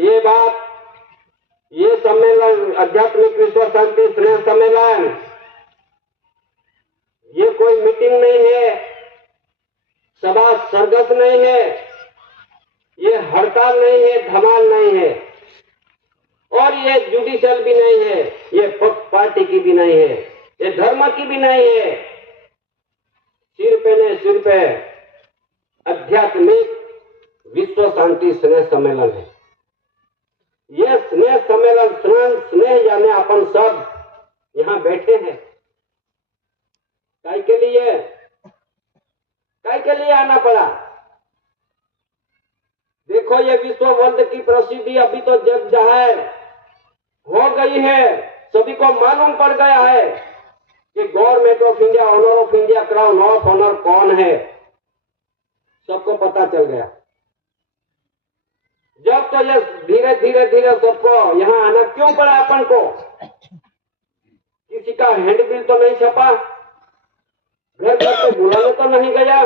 ये बात, ये सम्मेलन आध्यात्मिक विश्व शांति स्नेह सम्मेलन, ये कोई मीटिंग नहीं है, सभा सरगस नहीं है, ये हड़ताल नहीं है, धमाल नहीं है, और ये जुडिशियल भी नहीं है, ये पक्ष पार्टी की भी नहीं है, ये धर्म की भी नहीं है। सिर पे आध्यात्मिक विश्व शांति स्नेह सम्मेलन है। ये स्नेह सम्मेलन, स्नेह यानी अपन सब यहाँ बैठे हैं। काय के लिए आना पड़ा? देखो, ये विश्व वर्ल्ड की प्रसिद्धि अभी तो जग जाहिर हो गई है, सभी को मालूम पड़ गया है कि government of India, owner of India, crown of owner कौन है, सबको पता चल गया। जब तो ये धीरे धीरे सबको यहाँ आना क्यों पड़ा अपन को? किसी का हैंडबिल तो नहीं छपा, घर पे बुलाने तो नहीं गया,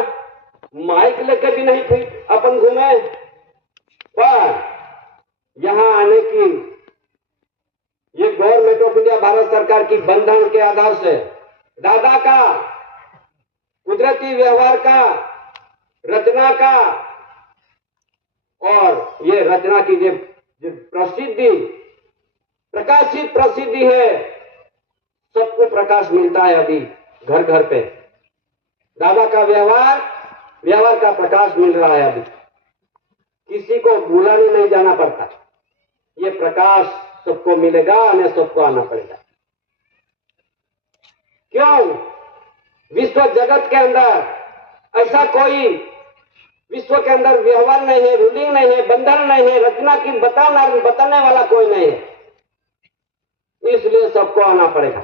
माइक लेके भी नहीं थी अपन घूमे, पर यहाँ आने की ये गवर्नमेंट ऑफ इंडिया, भारत सरकार की बंधन के आधार से दादा का कुदरती व्यवहार का, रचना का, और ये रचना की जो प्रसिद्धि, प्रकाशित प्रसिद्धि है, सबको प्रकाश मिलता है अभी घर घर पे। दादा का व्यवहार का प्रकाश मिल रहा है अभी, किसी को बुलाने नहीं जाना पड़ता, ये प्रकाश सबको मिलेगा, और सबको आना पड़ेगा। क्यों? विश्व जगत के अंदर ऐसा कोई विश्व के अंदर व्यवहार नहीं है, रूलिंग नहीं है, बंधन नहीं है, रचना की बताने वाला कोई नहीं है, इसलिए सबको आना पड़ेगा।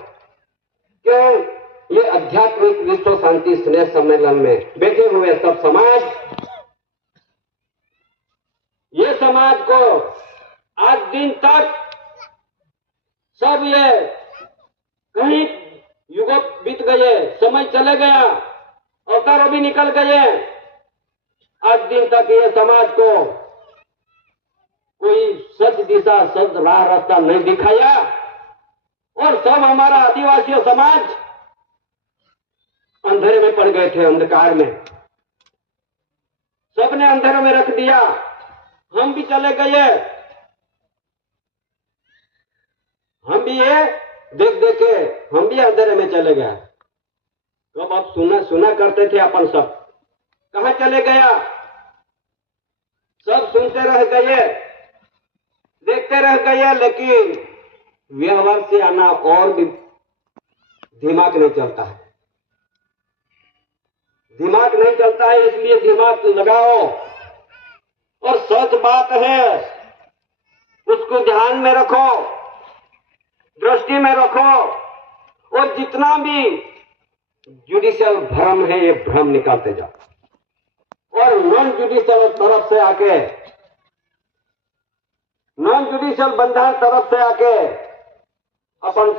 क्यों? ये आध्यात्मिक विश्व शांति स्नेह सम्मेलन में बैठे हुए सब समाज, ये समाज को आज दिन तक सब ये कहीं युग बीत गए, समय चले गया, अवतारों भी निकल गए, आज दिन तक ये समाज को कोई सच दिशा, सच राह रास्ता नहीं दिखाया, और सब हमारा आदिवासी समाज अंधेरे में पड़ गए थे, अंधकार में, सबने अंधेरे में रख दिया, हम भी चले गए, हम भी ये देख के हम भी अंधेरे में चले गए। कब आप सुना करते थे अपन, सब कहां चले गया? सब सुनते रह गए, देखते रह गए, लेकिन व्यवहार से आना और भी दिमाग नहीं चलता है, दिमाग नहीं चलता है, इसलिए दिमाग लगाओ, और सच बात है उसको ध्यान में रखो, दृष्टि में रखो, और जितना भी जुडिशियल भ्रम है ये भ्रम निकालते जाओ, और नॉन जुडिशियल तरफ से आके, नॉन जुडिशियल बंधन तरफ से आके अपन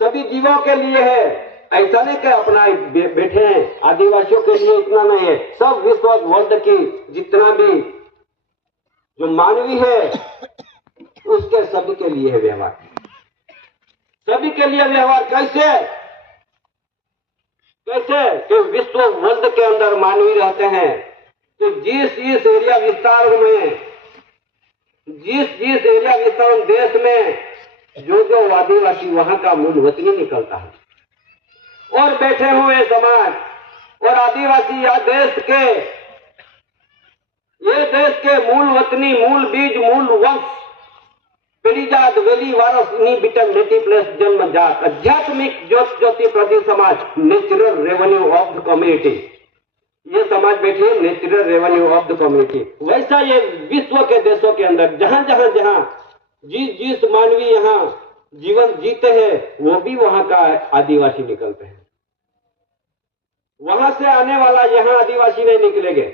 सभी जीवों के लिए है, ऐसा नहीं कि अपना बैठे हैं, आदिवासियों के लिए इतना नहीं है, सब विश्व वर्ल्ड की जितना भी जो मानवी है उसके सभी के लिए है व्यवहार, सभी के लिए व्यवहार। कैसे कि विश्व वर्ल्ड के अंदर मानवी रहते हैं, तो जिस एरिया विस्तार में, जिस एरिया विस्तार देश में जो आदिवासी वहां का मूल वतनी निकलता है, और बैठे हुए समाज और आदिवासी या देश के मूल वतनी, मूल बीज, मूल वंश, पेरीजात वेली वारस नी बिटन नेटिव प्लेस जन्म जात, आध्यात्मिक ज्योति प्रति समाज, natural revenue of the community, ये समाज बैठी है natural revenue of the community. वैसा ये विश्व के देशों के अंदर जहां जिस मानवी यहाँ जीवन जीते हैं, वो भी वहां का आदिवासी निकलते हैं, वहां से आने वाला यहाँ आदिवासी नहीं निकलेंगे,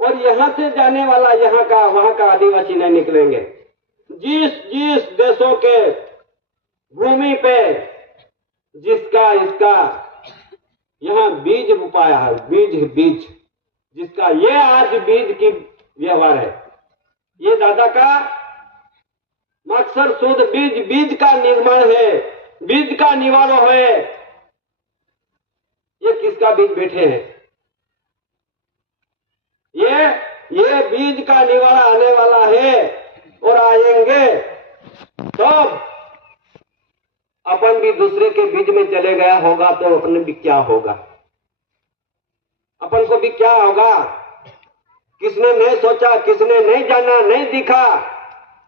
और यहां से जाने वाला वहां का आदिवासी नहीं निकलेंगे। जिस देशों के भूमि पे इसका यहाँ बीज उपाया है, बीज जिसका ये आज बीज की व्यवहार है, ये दादा का मकसद शुद्ध बीज, बीज का निर्माण है, बीज का निवारण है। ये किसका बीज बैठे हैं? ये बीज का निवारण आने वाला है और आएंगे तब अपन भी दूसरे के बीज में चले गया होगा तो अपन भी क्या होगा? अपन को भी क्या होगा? किसने नहीं सोचा, किसने नहीं जाना, नहीं दिखा,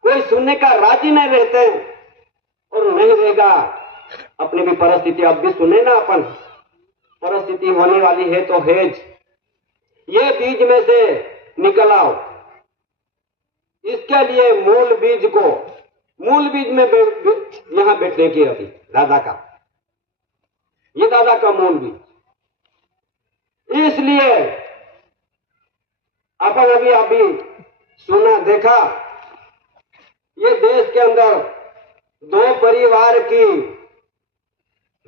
कोई सुनने का राजी नहीं रहते और नहीं रहेगा। अपनी भी परिस्थिति अब भी सुने ना, अपन परिस्थिति होने वाली है तो हेज। ये बीज में से निकल आओ। इसके लिए मूल बीज को, मूल बीज में यहां बैठने की अभी दादा का, ये दादा का मूल बीज। इसलिए अपन अभी सुना देखा, ये देश के अंदर दो परिवार की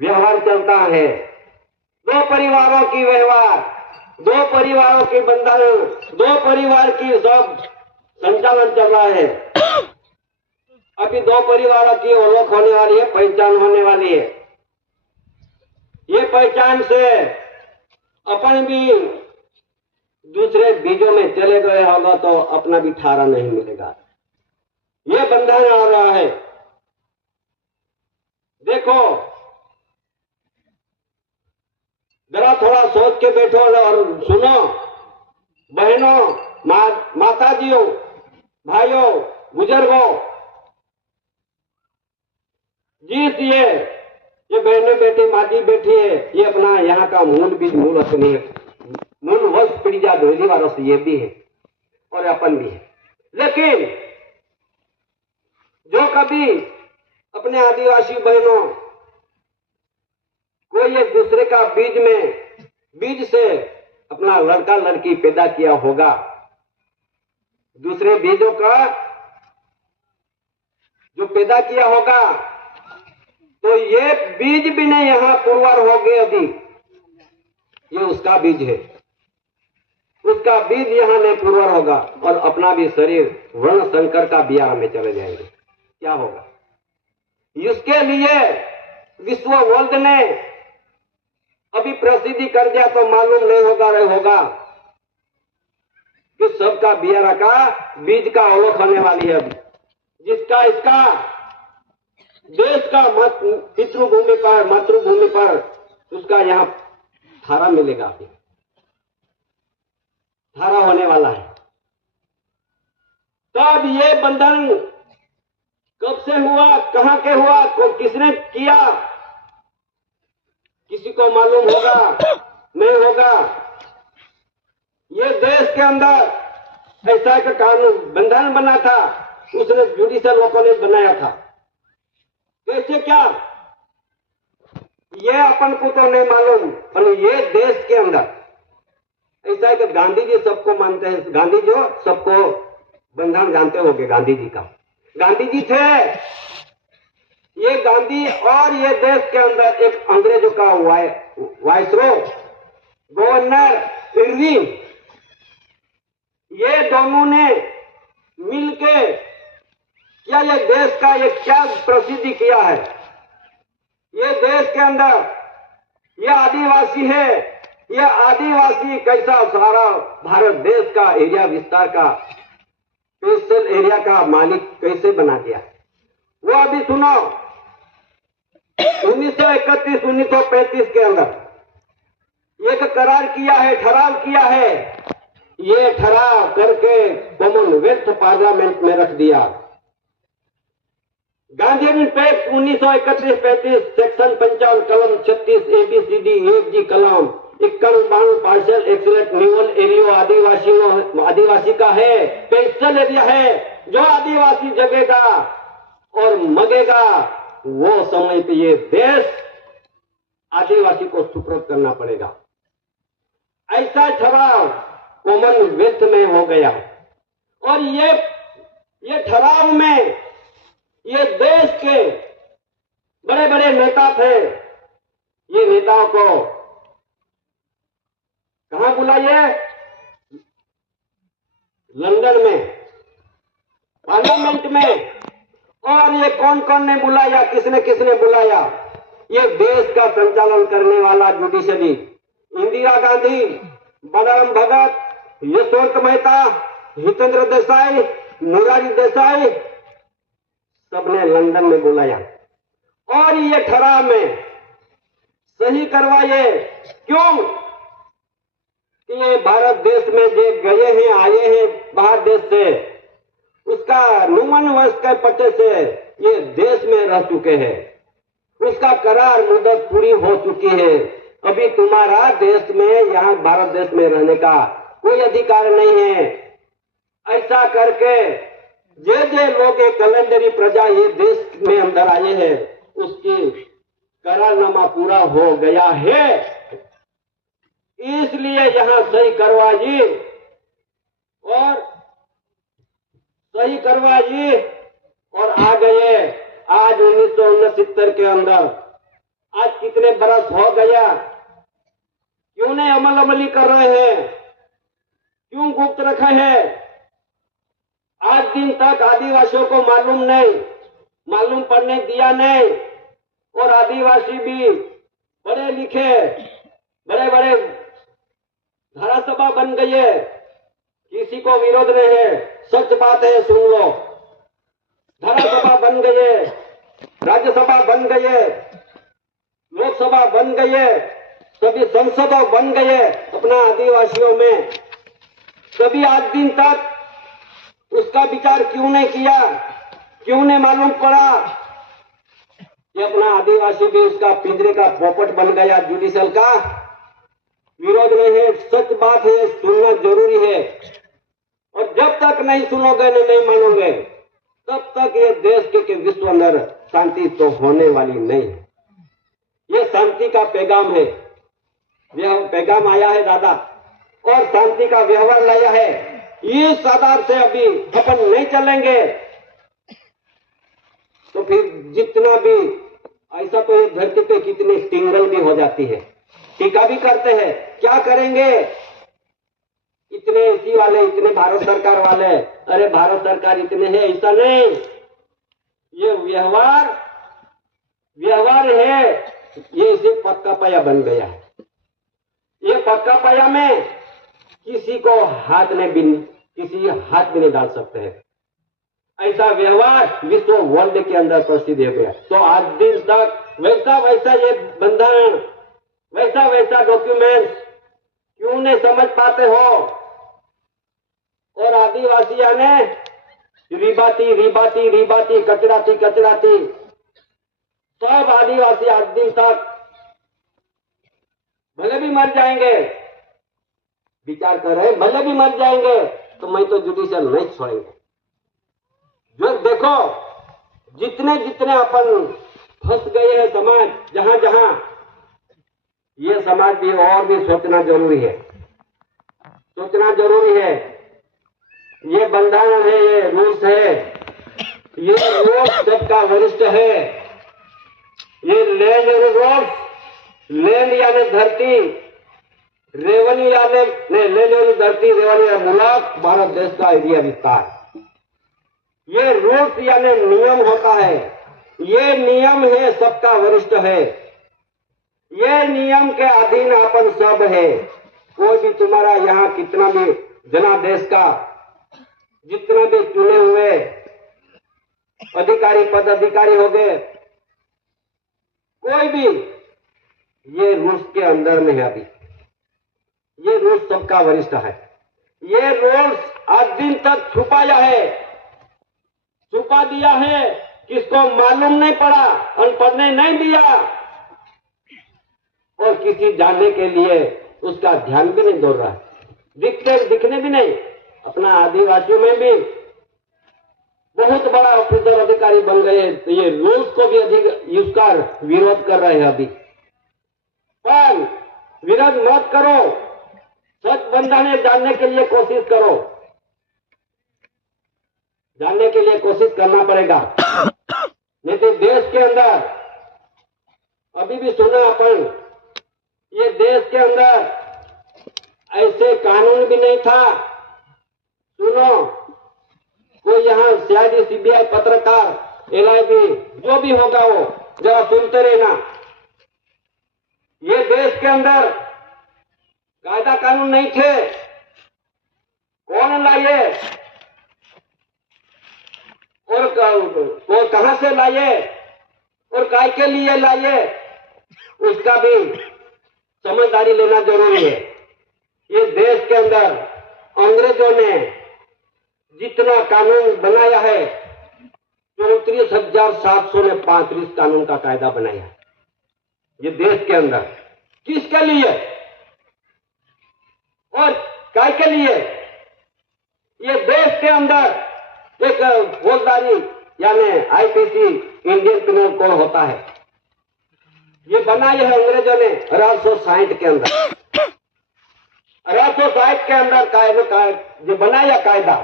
व्यवहार चलता है, दो परिवारों की व्यवहार, दो परिवारों के बंधन, दो परिवार की सब संचालन चल रहा है। अभी दो परिवारों की ओळख होने वाली है, पहचान होने वाली है। ये पहचान से अपन भी दूसरे बीजों में चले गए होगा तो अपना भी ठारा नहीं मिलेगा। ये बंधन आ रहा है। देखो जरा थोड़ा सोच के बैठो और सुनो बहनों, माताजियों, भाइयों, बुजुर्गों, जिस ये बहनें बैठी, माजी बैठी है, ये अपना यहाँ का मूल बीज, मूल असली है, मूल वंश पीढ़ी ढोली वालों से ये भी है और अपन भी है। लेकिन जो कभी अपने आदिवासी बहनों को ये दूसरे का बीज से अपना लड़का लड़की पैदा किया होगा, दूसरे बीजों का जो पैदा किया होगा, तो ये बीज भी नहीं यहां पुरवार हो गए। अभी ये उसका बीज है, उसका बीज यहां नहीं पुरवार होगा और अपना भी शरीर वर्ण संकर का बिहार में चले जाएंगे। क्या होगा? इसके लिए विश्व वर्ल्ड ने अभी प्रसिद्धि कर दिया तो मालूम नहीं होगा कि सबका बिहार का बीज का ओळख होने वाली है। अभी जिसका इसका देश का पितृभूमि पर, मातृभूमि पर उसका यहाँ धारा मिलेगा, धारा होने वाला है। तब ये बंधन कब से हुआ, कहां के हुआ, किसने किया, किसी को मालूम होगा नहीं होगा। ये देश के अंदर ऐसा एक कानून बंधन बना था, उसने जुडिशियल लॉ कॉलेज बनाया था। कैसे क्या ये अपन को तो नहीं मालूम, पर ये देश के अंदर ऐसा है कि गांधी जी सबको मानते हैं। गांधी जो सबको बंधन जानते होंगे, गांधी जी का, गांधी जी थे ये गांधी। और ये देश के अंदर एक अंग्रेजों का वाइसरॉय गवर्नर इरविन, ये दोनों ने मिलके क्या ये देश का ये क्या प्रसिद्धि किया है। ये देश के अंदर ये आदिवासी है, ये आदिवासी कैसा सारा भारत देश का एरिया विस्तार का स्पेशल एरिया का मालिक कैसे बना दिया, वो अभी सुनो। 1931 1935 के अंदर एक करार किया है, ठराव किया है। ये ठराव करके कॉमनवेल्थ पार्लियामेंट में रख दिया। गांधी पैक्ट 1931-35 सेक्शन 55 कलम 36 ABCD 1G कलम 51 पार्सल एक्सलेट न्यूअल एरिया आदिवासी का है, स्पेशल एरिया है। जो आदिवासी जगेगा और मगेगा वो समय पे ये देश आदिवासी को सुपुर्द करना पड़ेगा। ऐसा ठराव कॉमनवेल्थ में हो गया। और ये ठराव में ये देश के बड़े बड़े नेता थे। ये नेताओं को कहां बुलाइए? लंदन में पार्लियामेंट में। और ये कौन कौन ने बुलाया, किसने किसने बुलाया? ये देश का संचालन करने वाला जुडिशरी, इंदिरा गांधी, बलराम भगत, यशवंत मेहता, हितेंद्र देसाई, मुरारी देसाई, सबने लंदन में बुलाया और ये ठराव में सही करवाए। क्यों? कि ये भारत देश में जो गए हैं, आए हैं बाहर देश से, उसका 59 वर्ष के पट्टे से ये देश में रह चुके हैं, उसका करार मुद्दत पूरी हो चुकी है। अभी तुम्हारा देश में, यहाँ भारत देश में रहने का कोई अधिकार नहीं है। ऐसा करके जे लोग एक कैलेंडरी प्रजा ये देश में अंदर आए हैं, उसकी करारनामा पूरा हो गया है, इसलिए यहां सही करवाइए और सही करवाइए और आ गए। आज 1969 के अंदर आज कितने बरस हो गया, क्यों नहीं अमली कर रहे हैं? क्यों गुप्त रखे हैं? आज दिन तक आदिवासियों को मालूम नहीं, मालूम पड़ने दिया नहीं। और आदिवासी भी पढ़े लिखे, बड़े बड़े धारासभा बन गए, किसी को विरोध नहीं है। सच बात है, सुन लो। धारासभा बन गए, राज्यसभा बन गए, लोकसभा बन गए, सभी संसदों बन गए अपना आदिवासियों में। कभी आज दिन तक उसका विचार क्यों नहीं किया? क्यों नहीं मालूम पड़ा कि अपना आदिवासी भी उसका पिंजरे का पोपट बन गया? जुडिशल का विरोध में है, सच बात है, सुनना जरूरी है। और जब तक नहीं सुनोगे, नहीं मानोगे, तब तक ये देश के विश्व अंदर शांति तो होने वाली नहीं है। ये शांति का पैगाम है, यह पैगाम आया है दादा, और शांति का व्यवहार लाया है। इस आधार से अभी अपन नहीं चलेंगे तो फिर जितना भी, ऐसा तो ये धरती पे कितनी टिंगल भी हो जाती है, टीका भी करते हैं। क्या करेंगे? इतने एसी वाले, इतने भारत सरकार वाले, अरे भारत सरकार इतने हैं, ऐसा नहीं। ये व्यवहार है, ये इसे पक्का पाया बन गया है। ये पक्का पाया में किसी को हाथ भी नहीं डाल सकते हैं। ऐसा व्यवहार विश्व वर्ल्ड के अंदर प्रसिद्ध हो गया। तो आज दिन तक वैसा ये बंधन, वैसा डॉक्यूमेंट्स क्यों नहीं समझ पाते हो? और आदिवासियों ने रिबाती, कचराती सब आदिवासी आज दिन तक भले भी मर जाएंगे, विचार कर रहे, भले भी मर जाएंगे तो मैं तो जुडिशल नहीं छोड़ेंगे। जो देखो, जितने अपन फंस गए हैं समाज, जहां ये समाज भी और भी सोचना जरूरी है, ये बंधन है, ये रूल्स है, ये लोग सबका वरिष्ठ है। ये लैंड रूल्स, लैंड यानी धरती, रेवन्यू यानी लैंड यानी धरती, रेवन्यू या मुलाक, भारत देश का एरिया विस्तार। ये रूल्स यानी नियम होता है, ये नियम है, सबका वरिष्ठ है। ये नियम के अधीन अपन सब है। कोई भी तुम्हारा यहाँ कितना भी जनादेश का जितना भी चुने हुए अधिकारी, पदाधिकारी हो गए, कोई भी ये रूल्स के अंदर में है। अभी ये रूल्स सबका वरिष्ठ है। ये रूल्स आज दिन तक छुपा दिया है, किसको मालूम नहीं पड़ा, पढ़ने नहीं दिया, और किसी जानने के लिए उसका ध्यान भी नहीं दौड़ रहा है, दिखने भी नहीं। अपना आदिवासियों में भी बहुत बड़ा ऑफिसर अधिकारी बन गए, तो ये रूल्स को भी अधिक उसका विरोध कर रहे हैं। अभी पर विरोध मत करो, सच बंधन जानने के लिए कोशिश करो, जानने के लिए कोशिश करना पड़ेगा। नहीं तो देश के अंदर अभी भी सुना अपन, ये देश के अंदर ऐसे कानून भी नहीं था। सुनो, कोई यहाँ सीआईडी, सीबीआई, पत्रकार, एलआईबी जो भी होगा वो जरा सुनते रहना। ये देश के अंदर कायदा कानून नहीं थे, कौन लाए और कहां से लाए और काय के लिए लाए, उसका भी समझदारी लेना जरूरी है। ये देश के अंदर अंग्रेजों ने जितना कानून बनाया है, 34,735 कानून का कायदा बनाया है ये देश के अंदर। किसके लिए और काय के लिए? ये देश के अंदर एक फौजदारी यानी आईपीसी, इंडियन पिनल कोड होता है। ये बनाया है अंग्रेजों ने 1860 के अंदर। 1860 के अंदर जो बनाया कायदा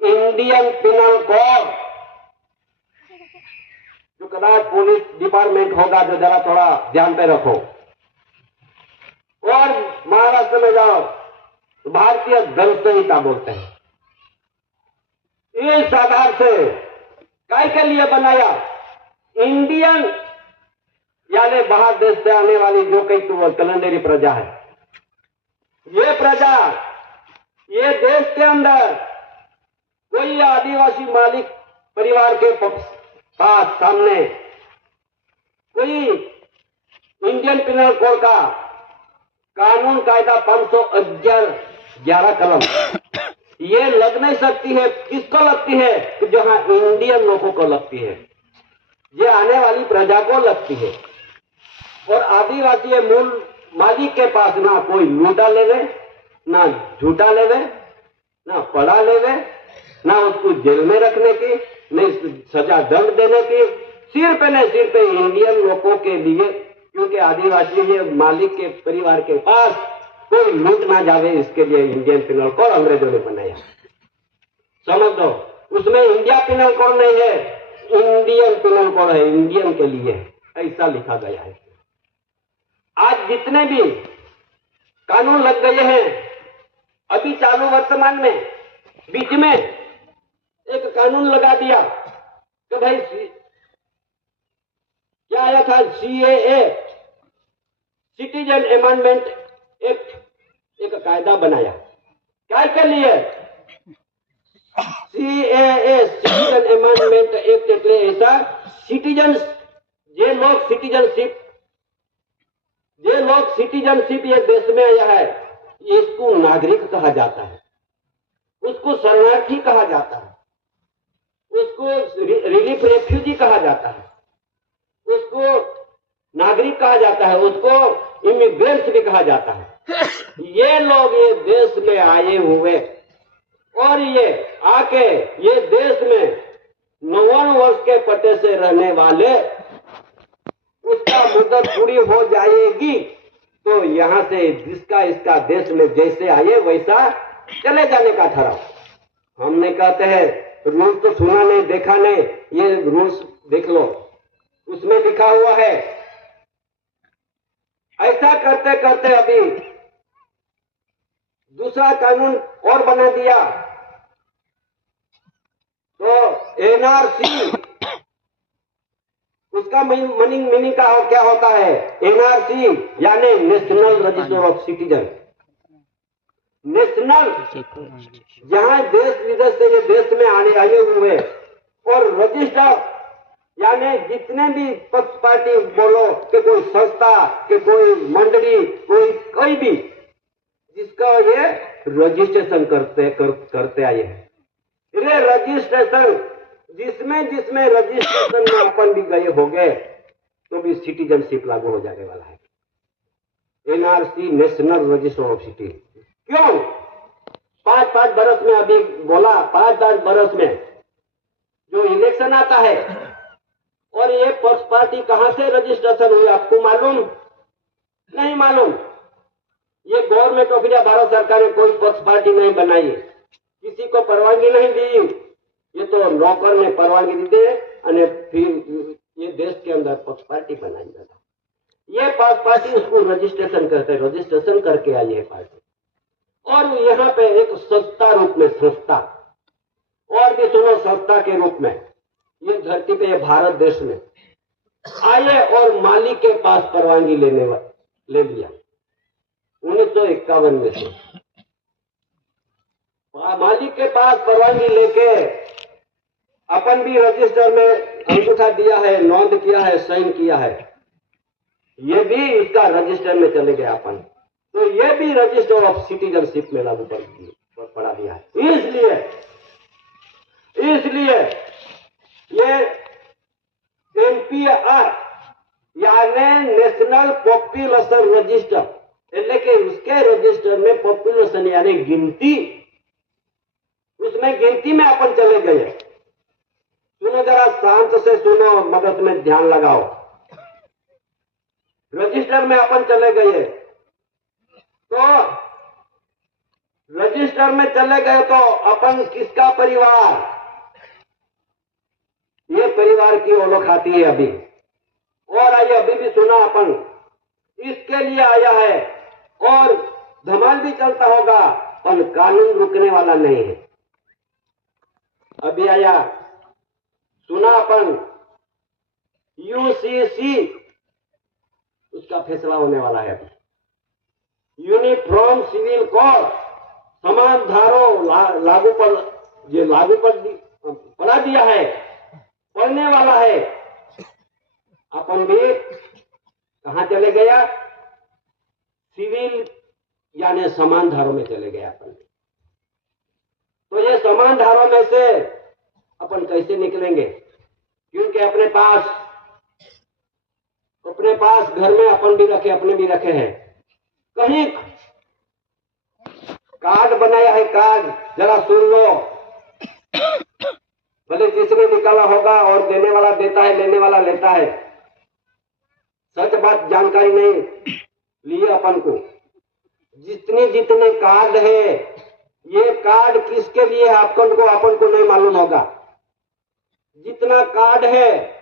इंडियन पिनल कोड, जो कदाच पुलिस डिपार्टमेंट होगा जो जरा थोड़ा ध्यान पे रखो, और महाराष्ट्र में जाओ भारतीय दंड संहिता बोलते हैं। इस आधार से काय के लिए बनाया? इंडियन यानी बाहर देश से आने वाली जो कई कलंडरी प्रजा है, ये प्रजा ये देश के अंदर कोई आदिवासी मालिक परिवार के पास सामने कोई इंडियन पिनल कोड का कानून कायदा 511 कलम ये लग नहीं सकती है। किसको लगती है? कि जहां इंडियन लोगों को लगती है, ये आने वाली प्रजा को लगती है। और आदिवासी मूल मालिक के पास ना कोई लूटा लेवे, ना झूठा लेवे, ना पड़ा लेवे, ना उसको जेल में रखने की, न सजा दंड देने की, सिर्फ न सिर्फ इंडियन लोगों के लिए, क्योंकि आदिवासी ये मालिक के परिवार के पास कोई लूट ना जावे, इसके लिए इंडियन पिनल कोड अंग्रेजों ने बनाया। समझ दो, उसमें इंडिया पिनल कोड नहीं है, इंडियन पिनल कोड है, इंडियन के लिए ऐसा लिखा गया है। आज जितने भी कानून लग गए हैं अभी चालू वर्तमान में, बीच में एक कानून लगा दिया कि भाई क्या आया था, सीएए, सिटीजन अमेंडमेंट एक्ट, एक कायदा बनाया। क्या के लिए? सीएए, सिटीजन अमेंडमेंट एक्ट એટલે ऐसा सिटीजन जे लोग सिटीजनशिप ये देश में आया है, इसको नागरिक कहा जाता है, उसको शरणार्थी कहा जाता है, उसको रिलीफ रेफ्यूजी कहा जाता है, उसको नागरिक कहा जाता है, उसको इमिग्रेंट्स भी कहा जाता है। ये लोग ये देश में आए हुए और ये आके ये देश में 59 वर्ष के पट्टे से रहने वाले, उसका मुद्दत पूरी हो जाएगी तो यहां से जिसका इसका देश में जैसे आए वैसा चले जाने का ठहराव। हमने कहते हैं रूल्स तो सुना नहीं, देखा नहीं, ये रूल्स देख लो, उसमें लिखा हुआ है। ऐसा करते करते अभी दूसरा कानून और बना दिया, तो एनआरसी, उसका मीनिंग का क्या होता है? एनआरसी यानी national register of citizen. National जहां देश विदेश से ये देश में आए हुए, और रजिस्टर यानी जितने भी पक्ष पार्टी बोलो कि कोई संस्था कि कोई मंडली, कोई भी जिसका ये रजिस्ट्रेशन करते आए हैं, ये रजिस्ट्रेशन जिसमें रजिस्ट्रेशन में अपन भी गए होंगे तो भी सिटीजनशिप लागू हो जाने वाला है। NRC, national register of city. क्यों? 5-5 बरस में, अभी बोला 5-5 बरस में जो इलेक्शन आता है, और ये पक्ष पार्टी कहां से रजिस्ट्रेशन हुई आपको मालूम? नहीं मालूम। ये गवर्नमेंट ऑफ इंडिया, भारत सरकार ने कोई पक्ष पार्टी नहीं बनाई, किसी को परवानगी नहीं दी, ये तो नौकर ने परवानगी दी थी और फिर ये देश के अंदर पक्ष पार्टी बनाई जाता। ये पक्ष पार्टी उसको रजिस्ट्रेशन करते हैं, रजिस्ट्रेशन करके आई है पार्टी, और यहाँ पे एक संस्था रूप में संस्था, और भी सुनो, संस्था के रूप में ये धरती पे, ये भारत देश में आए और मालिक के पास परवानगी ले लिया 1951 में से। मालिक के पास परवानगी लेके अपन भी रजिस्टर में अंगूठा दिया है, नोंद किया है, साइन किया है, ये भी इसका रजिस्टर में चले गए अपन, तो ये भी रजिस्टर ऑफ सिटीजनशिप में लागू पड़ा दिया है। इसलिए ये एनपीआर यानी नेशनल पॉपुलेशन रजिस्टर, એટલે કે उसके रजिस्टर में पॉपुलेशन यानी गिनती, उसमें गिनती में अपन चले गए। सुनो जरा, शांत से सुनो, मगज में ध्यान लगाओ। रजिस्टर में अपन चले गए, तो रजिस्टर में चले गए तो अपन किसका परिवार, ये परिवार की ओळख आती है अभी। और आइए, अभी भी सुना अपन, इसके लिए आया है और धमाल भी चलता होगा, पर कानून रुकने वाला नहीं है। अभी आया, सुना अपन, यूसीसी उसका फैसला होने वाला है अभी। यूनिफॉर्म सिविल कोड समान धारों लागू पड़ा दिया है, पढ़ने वाला है। अपन भी कहां चले गया, सिविल यानी समान धारों में चले गए अपन। तो ये समान धारों में से अपन कैसे निकलेंगे, क्योंकि अपने पास घर में अपन भी रखे, अपने भी रखे हैं, कहीं कार्ड बनाया है, कार्ड जरा सुन लो, भले जिसने निकाला होगा, और देने वाला देता है, लेने वाला लेता है, सच बात जानकारी नहीं लिए अपन को। जितने कार्ड है, ये कार्ड किसके लिए है अपन को नहीं मालूम होगा। जितना कार्ड है,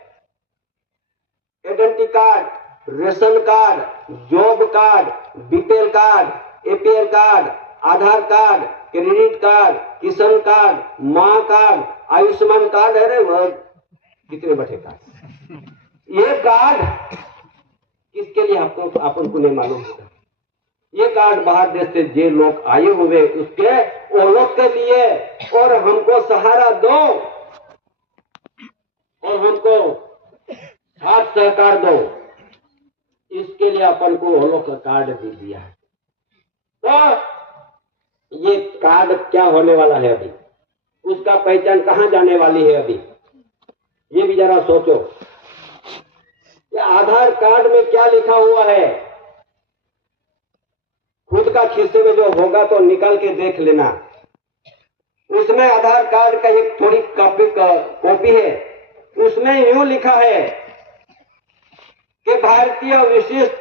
identity card, ration card, job card, BPL card, APL card, Aadhaar card, credit card, किसान कार्ड, माँ कार्ड, आयुष्मान कार्ड है रे, कितने बड़े कार्ड, ये कार्ड किसके लिए अपन को नहीं मालूम होगा। ये कार्ड बाहर देश से जो लोग आए हुए उसके, वो लोग के लिए, और हमको सहारा दो और हमको साथ सहकार दो, इसके लिए अपन को वो लोग का कार्ड दे दिया है। तो ये कार्ड क्या होने वाला है अभी, उसका पहचान कहां जाने वाली है अभी, ये भी जरा सोचो। आधार कार्ड में क्या लिखा हुआ है, खुद का खिस्से में जो होगा तो निकाल के देख लेना। उसमें आधार कार्ड का एक थोड़ी कॉपी है, उसमें यूं लिखा है कि भारतीय विशिष्ट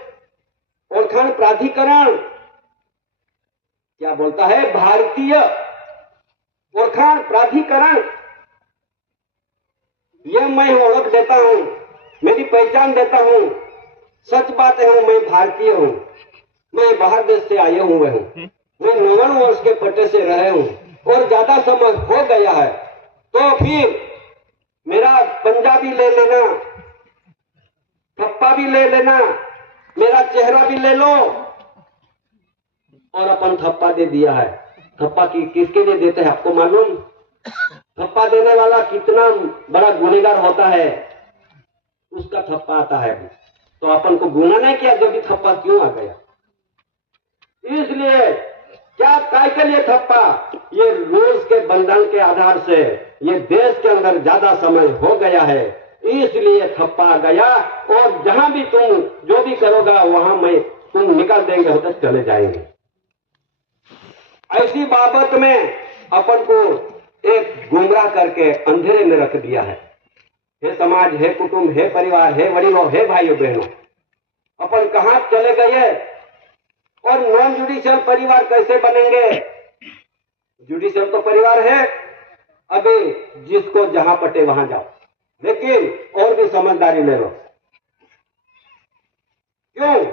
ओळखाण प्राधिकरण, क्या बोलता है, भारतीय ओळखाण प्राधिकरण, ये मैं ओळख देता हूं, मेरी पहचान देता हूं, सच बात है, मैं भारतीय हूं, मैं बाहर देश से आया हुआ हूं, मैं 99 वर्ष के पट्टे से रहे हूं, और ज्यादा समय हो गया है, तो फिर मेरा पंजाबी ले लेना, थप्पा भी ले लेना, मेरा चेहरा भी ले लो। और अपन थप्पा दे दिया है। थप्पा किसके लिए देते हैं आपको मालूम? थप्पा देने वाला कितना बड़ा गुनहगार होता है, उसका थप्पा आता है अभी। तो अपन को गुनाह नहीं किया, जो भी थप्पा क्यों आ गया। इसलिए क्या काय के लिए थप्पा, ये रूल्स के बंधन के आधार से ये देश के अंदर ज्यादा समय हो गया है, इसलिए थप्पा आ गया। और जहां भी तुम जो भी करोगा वहां में तुम निकाल देंगे, होते चले जाएंगे। ऐसी बाबत में अपन को एक गुमराह करके अंधेरे में रख दिया है। हे समाज, हे कुटुंब, हे परिवार, हे वडीलों, हे भाइयों बहनों, अपन कहां चले गए। और नॉन जुडिशियल परिवार कैसे बनेंगे? जुडिशियल तो परिवार है, अभी जिसको जहां पटे वहां जाओ, लेकिन और भी समझदारी ले लो। क्यों?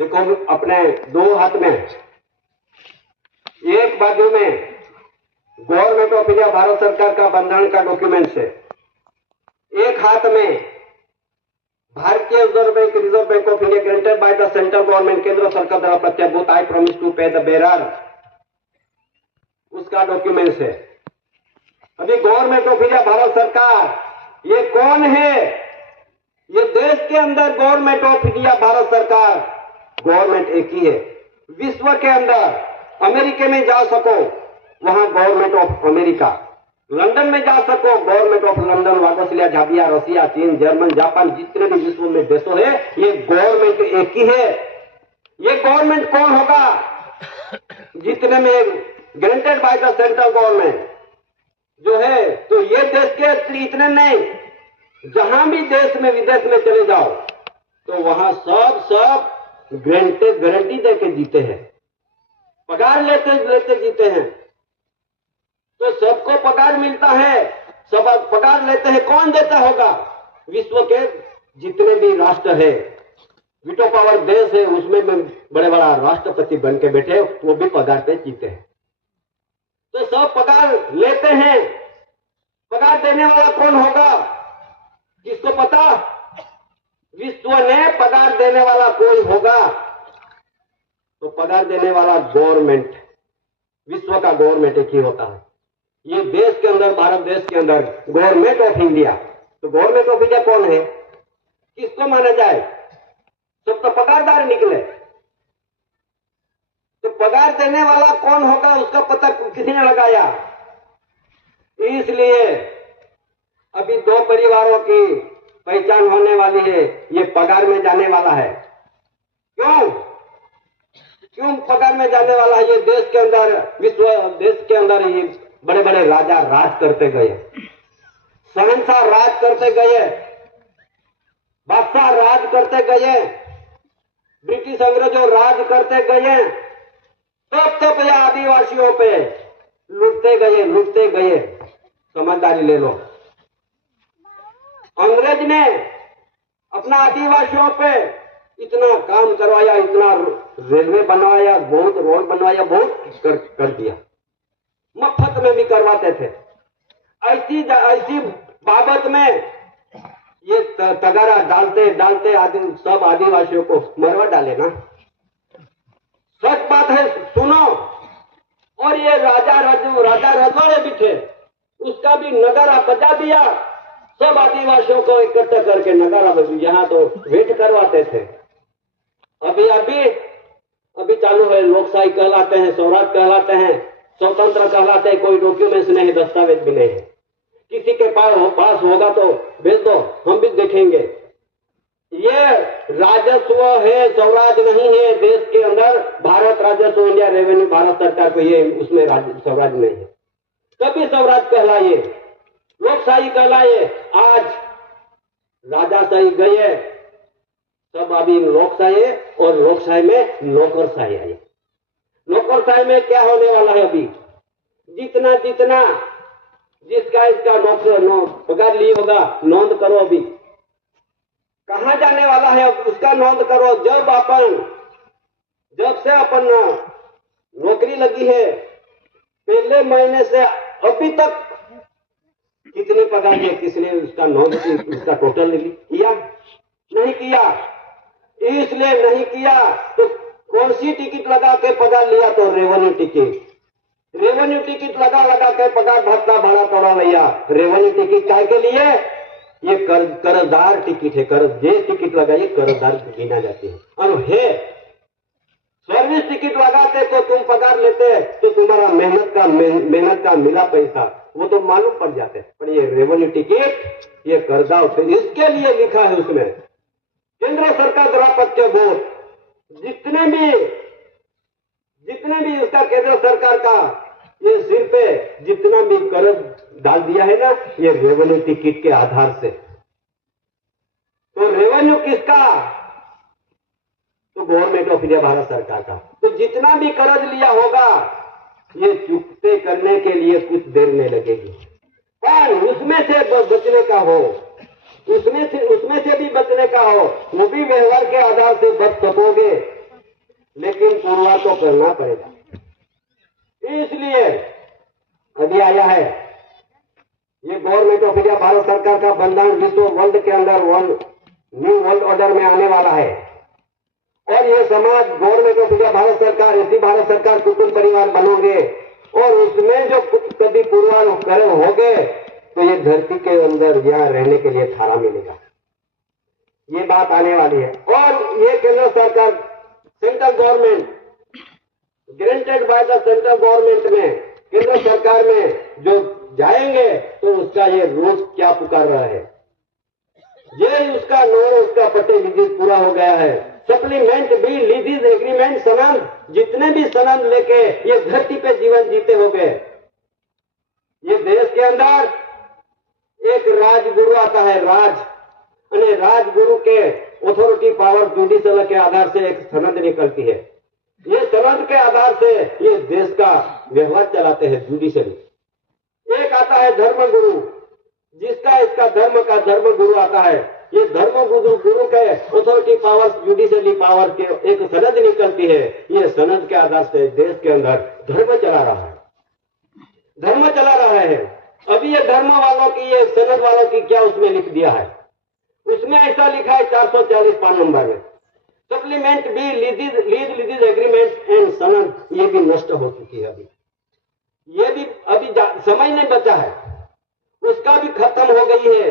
देखो अपने दो हाथ में, एक बाजू में गवर्नमेंट ऑफ इंडिया भारत सरकार का बंधारण का डॉक्यूमेंट है, एक हाथ में भारतीय reserve bank of India granted by the central government, केंद्र सरकार द्वारा प्रत्ययभूत आई प्रॉमिस टू पे द बेरर, उसका डॉक्यूमेंट है। अभी गवर्नमेंट ऑफ इंडिया भारत सरकार ये कौन है? ये देश के अंदर गवर्नमेंट ऑफ इंडिया भारत सरकार गवर्नमेंट एक ही है। विश्व के अंदर अमेरिका में जा सको वहां गवर्नमेंट ऑफ अमेरिका, लंदन में जा सको गवर्नमेंट ऑफ लंदन, वागोस्लिया, झाबिया, रसिया, चीन, जर्मन, जापान, जितने भी विश्व में देशों है ये गवर्नमेंट एक ही है। ये गवर्नमेंट कौन होगा? जितने में granted by the central government जो है, तो ये देश के इतने नहीं, जहां भी देश में विदेश में चले जाओ तो वहां सब गारंटी देके जीते हैं, पगार लेते जीते हैं। तो सबको पगार मिलता है, सब पगार लेते हैं। कौन देता होगा? विश्व के जितने भी राष्ट्र है, वीटो पावर देश है, उसमें बड़े बड़ा राष्ट्रपति बन के बैठे, वो भी पगार पे जीते हैं। तो सब पगार लेते हैं। पगार देने वाला कौन होगा? किसको पता? विश्व ने पगार देने वाला कोई होगा तो पगार देने वाला गवर्नमेंट, विश्व का गवर्नमेंट एक ही होता है। ये देश के अंदर, भारत देश के अंदर गवर्नमेंट ऑफ इंडिया, तो गवर्नमेंट ऑफ इंडिया कौन है? किसको माना जाए? सब तो पगारदार निकले। तो पगार देने वाला कौन होगा उसका पता किसने लगाया? इसलिए अभी दो परिवारों की पहचान होने वाली है, ये पगार में जाने वाला है। क्यों पगार में जाने वाला है? ये देश के अंदर, विश्व देश के अंदर ये बड़े बड़े राजा राज करते गए, शहंशाह राज करते गए, बादशाह राज करते गए, ब्रिटिश अंग्रेजों राज करते गए, तब ये आदिवासियों पे लुटते गए। समझदारी ले लो। अंग्रेज ने अपना आदिवासियों पे इतना काम करवाया, इतना रेलवे बनवाया, बहुत रोड बनवाया, बहुत कर दिया, मफ्त में भी करवाते थे। ऐसी बाबत में ये तगारा डालते सब आदिवासियों को मरवा डाले ना। सच बात है, सुनो। और ये राजा रजवाड़े भी थे, उसका भी नगारा बजा दिया, सब आदिवासियों को इकट्ठा करके नगारा बजा, यहाँ तो वेट करवाते थे। अभी चालू है, लोकशाही कहलाते हैं, स्वराज कहलाते हैं, स्वतंत्र कहलाते हैं, कोई डॉक्यूमेंट्स नहीं, दस्तावेज भी नहीं है। किसी के पास होगा तो भेज दो, हम भी देखेंगे। ये राजस्व है, स्वराज नहीं है। देश के अंदर भारत राजस्व, इंडिया रेवेन्यू, भारत सरकार को ये उसमें स्वराज नहीं है। कभी स्वराज कहलाए, लोकशाही कहलाए, आज राजाशाही गए, सब अभी लोकशाही, और लोकशाही में नौकरशाही आई। नौकरशाही में क्या होने वाला है? अभी जितना जिसका इसका पगार ली होगा, नोंद करो। अभी कहां जाने वाला है उसका नोंद करो। जब से अपन नौकरी लगी है, पहले महीने से अभी तक कितनी पगार है, किसने उसका नोंद, उसका टोटल किया? नहीं किया। इसलिए नहीं किया तो कौन सी टिकट लगा के पगार लिया? तो रेवेन्यू टिकट लगा के पगार भत्ता भाड़ा तोड़ा लिया। रेवेन्यू टिकट काय के लिए? ये कर्जदार टिकट है। जे टिकट लगाइए कर्जदार गिना जाती है। और है सर्विस टिकट लगाते तो तुम पगार लेते, तो तुम्हारा मेहनत का मिला पैसा वो तो मालूम पड़ जाते। पर ये रेवेन्यू टिकट, ये कर्जदार, इसके लिए लिखा है उसमें केंद्र सरकार द्वारा प्रत्ययभूत, जितने भी उसका केंद्र सरकार का ये सिर पे जितना भी कर्ज डाल दिया है ना, ये रेवेन्यू टिकट के आधार से। तो रेवेन्यू किसका? तो गवर्नमेंट ऑफ इंडिया भारत सरकार का। तो जितना भी कर्ज लिया होगा ये चुकते करने के लिए कुछ देर नहीं लगेगी। पर उसमें से बचने का हो, उसमें से भी बचने का हो, वो भी व्यवहार के आधार से बच सकोगे। लेकिन पूर्वा तो करना पड़ेगा। इसलिए अभी आया है ये गवर्नमेंट ऑफ इंडिया भारत सरकार का बंधन विश्व वर्ल्ड के अंदर न्यू वर्ल्ड ऑर्डर में आने वाला है। और ये समाज गवर्नमेंट ऑफ इंडिया भारत सरकार, इसी भारत सरकार कुटुंब परिवार बनोगे और उसमें जो कुछ कभी पूर्वाग्रह हो गए तो ये धरती के अंदर यहाँ रहने के लिए थारा मिलेगा। ये बात आने वाली है। और ये केंद्र सरकार, central government granted by the central government में, केंद्र सरकार में जो जाएंगे तो उसका ये रोज क्या पुकार रहा है, ये उसका नोर उसका पट्टे लीजिज पूरा हो गया है। सप्लीमेंट भी लीजिज एग्रीमेंट सनद, जितने भी सनद लेके ये धरती पे जीवन जीते हो गए। ये देश के अंदर एक राजगुरु आता है, राजगुरु के अथॉरिटी पावर जुडिशल के आधार से एक सनद निकलती है। ये सनद के आधार से ये देश का व्यवहार चलाते हैं जुडिशरी। एक आता है धर्मगुरु, जिसका इसका धर्म का धर्मगुरु आता है। ये धर्मगुरु के अथॉरिटी पावर जुडिशरी पावर के एक सनद निकलती है। ये सनद के आधार से देश के अंदर धर्म चला रहा है। अभी ये धर्म वालों की, ये सनद वालों की क्या उसमें लिख दिया है, उसमें ऐसा लिखा है 440 पान नंबर में, supplement B lease agreement and सनद, ये भी नष्ट हो चुकी है। अभी ये भी अभी समय नहीं बचा है, उसका भी खत्म हो गई है।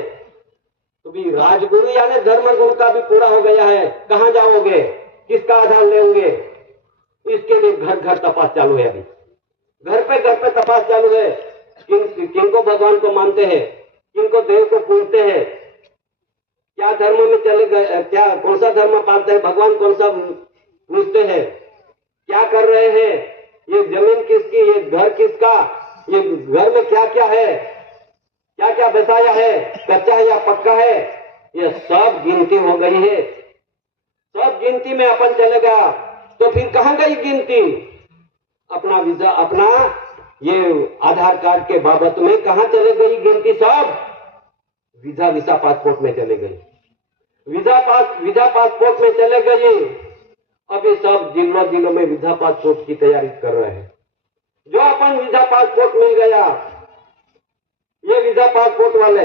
तो भी राजगुरु यानी धर्मगुरु का भी पूरा हो गया है। कहां जाओगे, किसका आधार लेंगे, इसके लिए घर घर तपास चालू है। अभी घर पे तपास चालू है। किनको भगवान को मानते हैं, किनको देव को पूजते हैं, क्या धर्म में चले गए, क्या कौन सा धर्म पालते हैं, भगवान कौन सा पूजते हैं, क्या कर रहे हैं, ये जमीन किसकी, ये घर किसका, ये घर में क्या क्या है, क्या क्या बसाया है, कच्चा है या पक्का है, ये सब गिनती हो गई है। सब गिनती में अपन चलेगा तो फिर कहां गई गिनती, अपना वीजा, अपना ये आधार कार्ड के बाबत में कहां चले गई गिनती, सब वीजा पासपोर्ट में चले गई, वीजा पासपोर्ट में चले गई। अभी सब जिलों में वीजा पासपोर्ट की तैयारी कर रहे हैं। जो अपन वीजा पासपोर्ट मिल गया, ये वीजा पासपोर्ट वाले,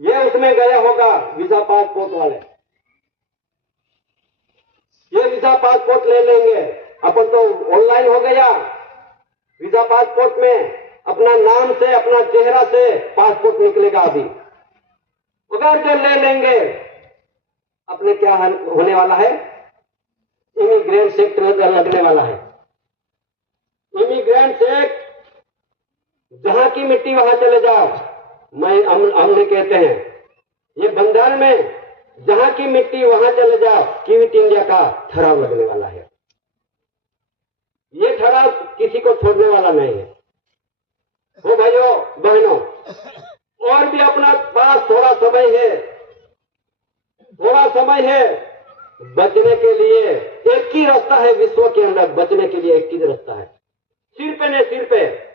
ये उसमें गया होगा वीजा पासपोर्ट वाले, ये वीजा पासपोर्ट ले लेंगे। अपन तो ऑनलाइन हो गया, वीजा पासपोर्ट में अपना नाम से, अपना चेहरा से पासपोर्ट निकलेगा। अभी अगर जो ले लेंगे, अपने क्या होने वाला है, इमिग्रेंट एक्ट लगने वाला है। इमिग्रेंट एक्ट, जहां की मिट्टी वहां चले जाओ, हमने कहते हैं ये बंगाल में जहां की मिट्टी वहां चले जाओ, क्विट इंडिया का ठहराव लगने वाला है। ये ठहराव किसी को छोड़ने वाला नहीं है। हो भाइयों बहनों, और भी अपना पास थोड़ा समय है बचने के लिए। एक ही रास्ता है विश्व के अंदर बचने के लिए, एक ही रास्ता है, सिर पे नहीं सिर पे।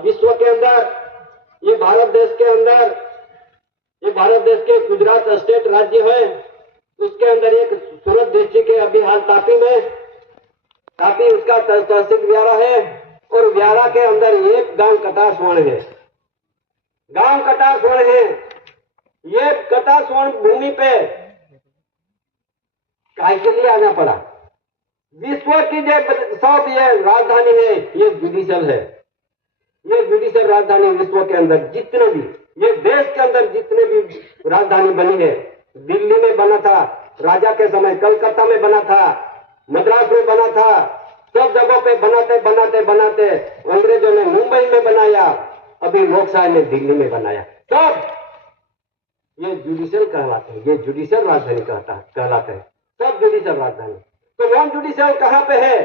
विश्व के अंदर, ये भारत देश के अंदर, ये भारत देश के गुजरात स्टेट राज्य है, उसके अंदर एक सूरत डिस्ट्रिक्ट है। अभी हाल तापी में, तापी उसका तहसील व्यारा है, और व्यारा के अंदर एक गांव कटासवण है। गांव कटासवण है। ये कटासवण भूमि पे काय के लिए आना पड़ा, विश्व की जो सब ये राजधानी है, ये जुडिशल है। ये जुडिशल राजधानी विश्व के अंदर जितने भी, ये देश के अंदर जितने भी राजधानी बनी है, दिल्ली में बना था राजा के समय, कलकत्ता में बना था, मद्रास में बना था, सब जगहों पे बनाते अंग्रेजों ने मुंबई में बनाया, अभी लोकशाही ने दिल्ली में बनाया। सब ये जुडिशल कहलाते हैं, ये जुडिशल राजधानी कहलाते हैं, सब जुडिशल राजधानी। तो नॉन जुडिशल कहां पे है,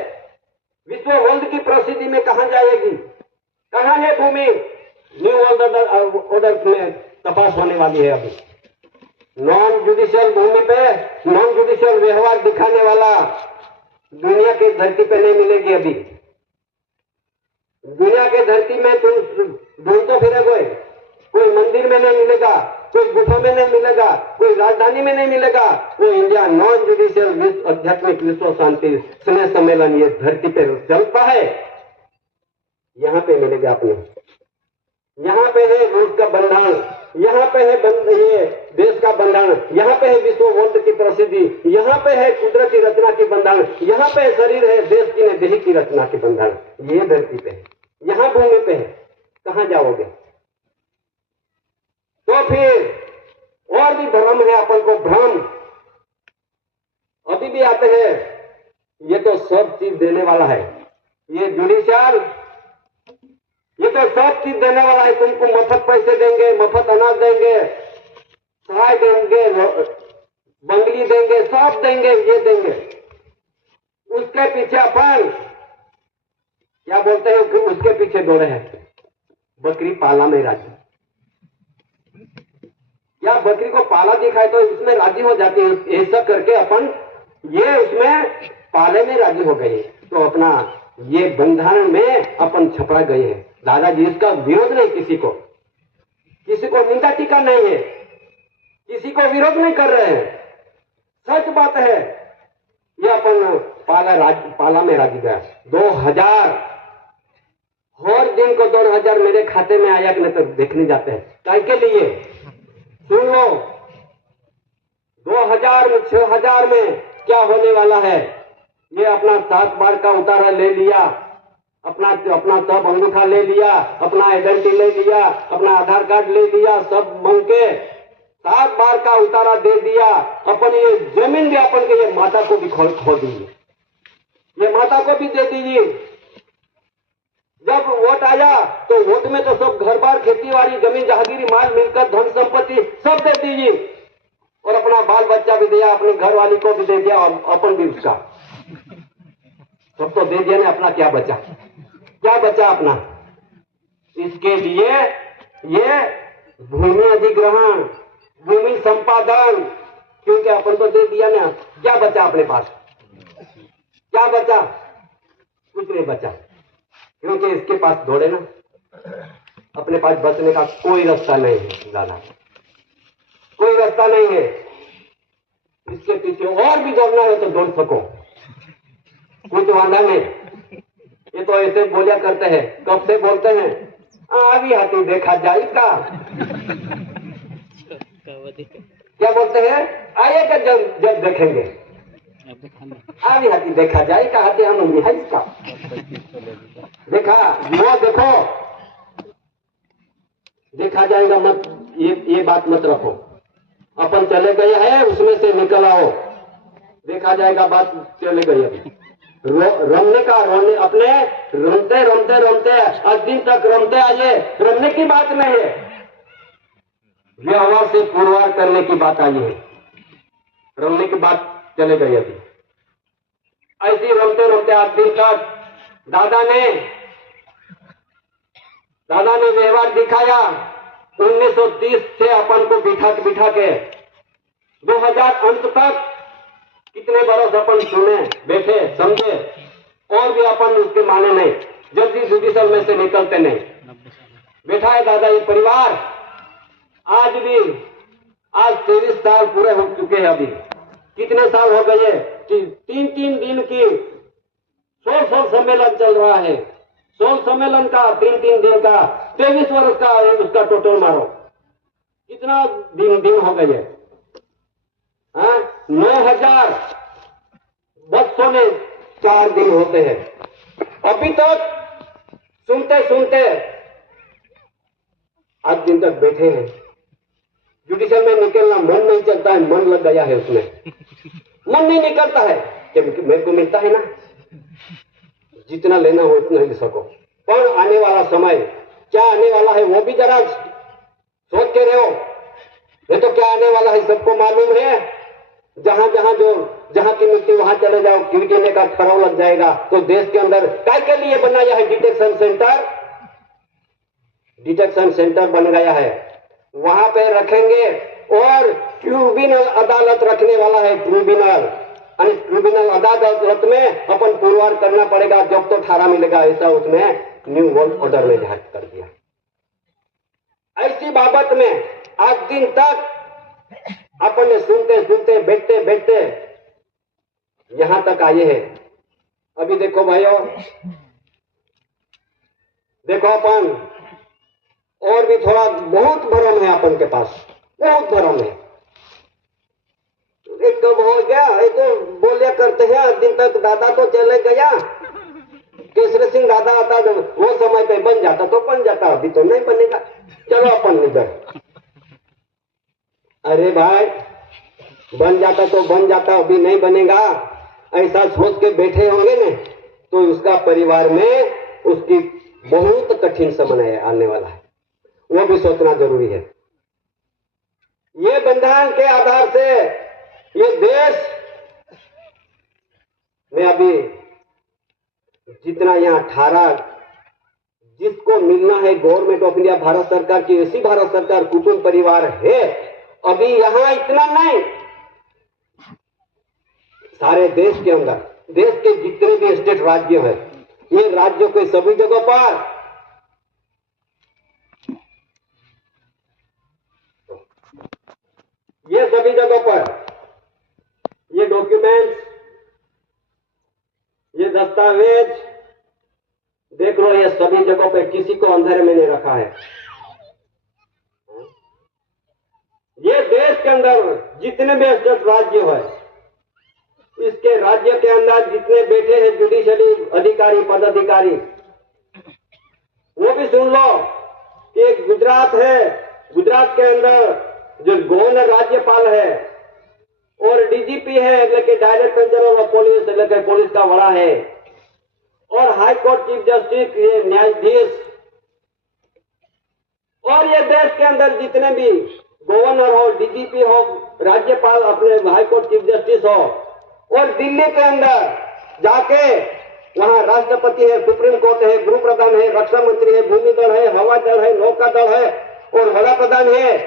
विश्व वर्ल्ड की प्रसिद्धि में कहां जाएगी, कहां है भूमि, न्यू वर्ल्ड ऑर्डर में तपास होने वाली है। अभी नॉन जुडिशल भूमि पे नॉन जुडिशल व्यवहार दिखाने वाला दुनिया की धरती पे नहीं मिलेगी। अभी दुनिया के धरती में तुम ढूंढ तो फिरोगे, कोई मंदिर में नहीं मिलेगा, कोई गुफा में नहीं मिलेगा, कोई राजधानी में नहीं मिलेगा। वो इंडिया नॉन जुडिशियल आध्यात्मिक विश्व शांति स्नेह सम्मेलन ये धरती पे चलता है, यहाँ पे मिलेगा अपने। यहाँ पे है रूस का बंधन, यहाँ पे है ये देश का बंधन, यहाँ पे है विश्व वर्ल्ड की प्रसिद्धि, यहाँ पे है कुदरती रचना की बंधन, यहाँ पे शरीर है देश की देही की रचना की बंधन। ये धरती पे है, यहाँ भूमि पे है, कहाँ जाओगे? तो फिर और भी भ्रम है अपन को, भ्रम अभी भी आते हैं। ये तो सब चीज देने वाला है, ये जुडिशियल ये तो सब चीज देने वाला है। तुमको मफत पैसे देंगे, मफत अनाज देंगे, सहाय देंगे, बंगली देंगे, सब देंगे, ये देंगे। उसके पीछे अपन क्या बोलते हैं कि उसके पीछे दौड़े हैं, बकरी पाला में राजी। या बकरी को पाला दिखाए तो उसमें राजी हो जाती है, ऐसा करके अपन ये उसमें पाले में राजी हो गए। तो अपना ये बंधन में अपन छपड़ा गए हैं। दादाजी इसका विरोध नहीं, किसी को निंदा टीका नहीं है, किसी को विरोध नहीं कर रहे हैं, सच बात है। ये अपन पाला में राजी गया। 2000 हर दिन को 2000 मेरे खाते में आया कि नहीं तो देखने जाते हैं, काय के लिए? सुन लो, 2000 में 6000 में क्या होने वाला है। ये अपना 7 बार का उतारा ले लिया, अपना सब अंगूठा ले लिया, अपना आइडेंटिटी ले लिया, अपना आधार कार्ड ले लिया, सब मांग के 7 बार का उतारा दे दिया। अपन ये जमीन भी अपन के ये माता को भी खो दीजिए, ये माता को भी दे दीजिए। जब वोट आया तो वोट में तो सब घर बार, खेती बाड़ी, जमीन जहागीरी, माल मिलकर, धन संपत्ति सब दे दीजिए, और अपना बाल बच्चा भी दिया, अपनी घरवाली को भी दे दिया, और अपन भी उसका सब तो दे दिया ना। अपना क्या बचा? क्या बचा अपना? इसके लिए ये भूमि अधिग्रहण, भूमि संपादन, क्योंकि अपन तो दे दिया ना। क्या बचा अपने पास? क्या बचा? कुछ नहीं बचा, क्योंकि इसके पास दौड़े ना। अपने पास बचने का कोई रास्ता नहीं है दादा, कोई रास्ता नहीं है। इसके पीछे और भी दौड़ना है तो दौड़ सको, कुछ वादा नहीं। ये तो ऐसे बोलिया करते हैं, कब से बोलते हैं, अभी हाथी देखा जाएगा। क्या बोलते हैं? आएगा जब देखेंगे, अभी हाथी देखा जाएगा। हाथी हम है इसका देखा, वो देखो देखा जाएगा मत, ये बात मत रखो। अपन चले गए हैं, उसमें से निकल आओ, देखा जाएगा बात चले गई। अभी रमने का रोने, अपने रमते रमते रमते आज दिन तक रमते आइए, रमने की बात नहीं है, व्यवहार से पुरवार करने की बात आई है। रमने की बात चले गई। अभी ऐसी रमते रमते आज दिन तक दादा ने व्यवहार दिखाया। 1930 से अपन को बिठा के 2000 अंत तक कितने बरस अपन सुने, बैठे, समझे, और भी अपन उसके माने नहीं, जल्दी जुडिशल में से निकलते नहीं। बैठा है दादा ये परिवार, आज 23 साल पूरे हो चुके हैं। अभी कितने साल हो गए कि 3-3 दिन की 16 सम्मेलन चल रहा है। 16 सम्मेलन का 3-3 दिन का 23 वर्ष का उसका टोटल मारो, कितना दिन हो गए? 9,204 दिन होते हैं। अभी तक सुनते सुनते आज दिन तक बैठे हैं। जुडिशल में निकलना मन नहीं चलता है, मन लग गया है उसमें, मन नहीं निकलता है। क्योंकि मेरे को मिलता है ना, जितना लेना हो उतना ले सको। पर आने वाला समय क्या आने वाला है वो भी जरा सोच के रहो। ये तो क्या आने वाला है सबको मालूम है। जहां की मिट्टी वहां चले जाओ, कीटने का खराव लग जाएगा। तो देश के अंदर काय के लिए बनाया है डिटेक्शन सेंटर बन गया है, वहां पे रखेंगे। और ट्रिब्यूनल अदालत रखने वाला है, ट्रिब्यूनल अदालत में अपन पुरवार करना पड़ेगा, जब तो ठारा मिलेगा। ऐसा उसमें न्यू वर्ल्ड ऑर्डर में जाहिर कर दिया। ऐसी बाबत में आज दिन तक अपन ने सुनते सुनते बैठते बैठते यहां तक आए हैं। अभी देखो भाइयों, देखो अपन और भी थोड़ा बहुत भरम है अपन के पास, बहुत भरम है। एक तो हो गया, एक तो बोलिया करते हैं आज दिन तक दादा तो चले गया, केसरी सिंह दादा आता तो वो समय पे बन जाता तो बन जाता, अभी तो नहीं बनेगा, चलो अपन इधर। अरे भाई बन जाता तो बन जाता, अभी नहीं बनेगा ऐसा सोच के बैठे होंगे ना तो उसका परिवार में उसकी बहुत कठिन समय आने वाला है, वो भी सोचना जरूरी है। ये बंधन के आधार से ये देश में अभी जितना यहाँ 18 जिसको मिलना है गवर्नमेंट ऑफ इंडिया भारत सरकार की, ऐसी भारत सरकार कुटुंब परिवार है, अभी यहां इतना नहीं, सारे देश के अंदर, देश के जितने भी स्टेट राज्य है, ये राज्यों के सभी जगहों पर ये डॉक्यूमेंट्स, ये दस्तावेज देख लो, ये सभी जगहों पे किसी को अंधेरे में नहीं रखा है। ये देश के अंदर जितने भी स्टेट राज्य है, इसके राज्य के अंदर जितने बैठे हैं जुडिशरी अधिकारी पदाधिकारी, वो भी सुन लो कि एक गुजरात है, गुजरात के अंदर जो गवर्नर राज्यपाल है और डीजीपी है, लेकिन डायरेक्टर जनरल ऑफ पुलिस, लेकिन पुलिस का बड़ा है, और हाई कोर्ट चीफ जस्टिस, ये न्यायाधीश, और ये देश के अंदर जितने भी गवर्नर हो, डीजीपी हो, राज्यपाल, अपने हाई कोर्ट चीफ जस्टिस हो, और दिल्ली के अंदर जाके वहां राष्ट्रपति है, सुप्रीम कोर्ट है, गृह प्रधान है, रक्षा मंत्री है, भूमि दल है, हवाई दल है, नौका दल है और बड़ा प्रधान है,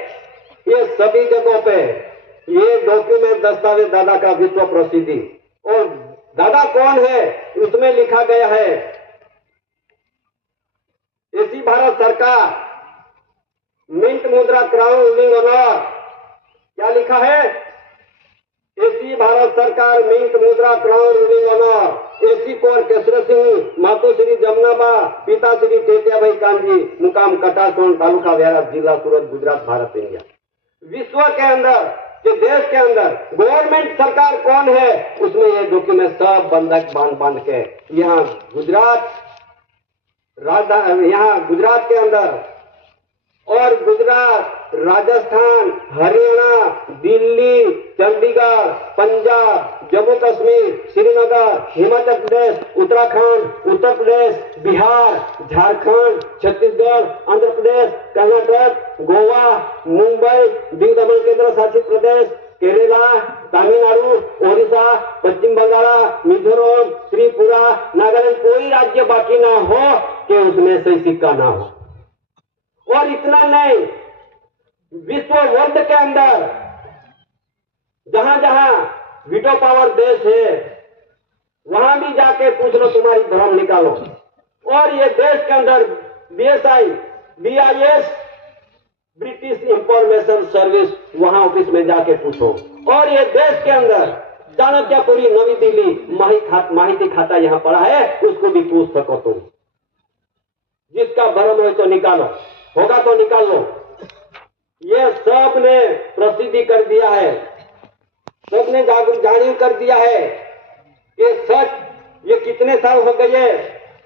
ये सभी जगहों पे ये डॉक्यूमेंट दस्तावेज दादा का विश्व प्रसिद्धि, और दादा कौन है उसमें लिखा गया है, ऐसी भारत सरकार मिंट मुद्रा क्राउन रूलिंग ऑनर, क्या लिखा है, ऐसी भारत सरकार मिंट मुद्रा क्राउन रूलिंग ऑनर, एसी कोर केसरी सिंह, मातु श्री जमनाबा, पिता श्री टेटिया भाई कानजी, मुकाम कटासोन, तालुका व्यारा, जिला सूरत, गुजरात, भारत, इंडिया। विश्व के अंदर, के देश के अंदर गवर्नमेंट सरकार कौन है, उसमें ये डॉक्यूमेंट सब बंधक बांध बांध के यहाँ गुजरात राजधानी, यहाँ गुजरात के अंदर और गुजरात, राजस्थान, हरियाणा, दिल्ली, चंडीगढ़, पंजाब, जम्मू कश्मीर, श्रीनगर, हिमाचल प्रदेश, उत्तराखंड, उत्तर प्रदेश, बिहार, झारखंड, छत्तीसगढ़, आंध्र प्रदेश, कर्नाटक, गोवा, मुंबई, दीव दमन केंद्र शासित प्रदेश, केरला, तमिलनाडु, ओडिशा, पश्चिम बंगाल, मिजोरम, त्रिपुरा, नागालैंड, कोई राज्य बाकी ना हो कि उसमें से सिक्का ना हो। और इतना नहीं, विश्व वर्ल्ड के अंदर जहां जहां वीटो पावर देश है, वहां भी जाके पूछ लो, तुम्हारी भ्रम निकालो। और ये देश के अंदर BSI, BIS, British information service, वहां ऑफिस में जाके पूछो। और ये देश के अंदर चाणक्यपुरी, नवी दिल्ली, माहिती खाता यहां पड़ा है, उसको भी पूछ सको तुम। जिसका भ्रम हो तो निकालो, होगा तो निकाल लो। ये सब ने प्रसिद्धि कर दिया है, सबने जागरूक कर दिया है कि सच ये कितने साल हो गए,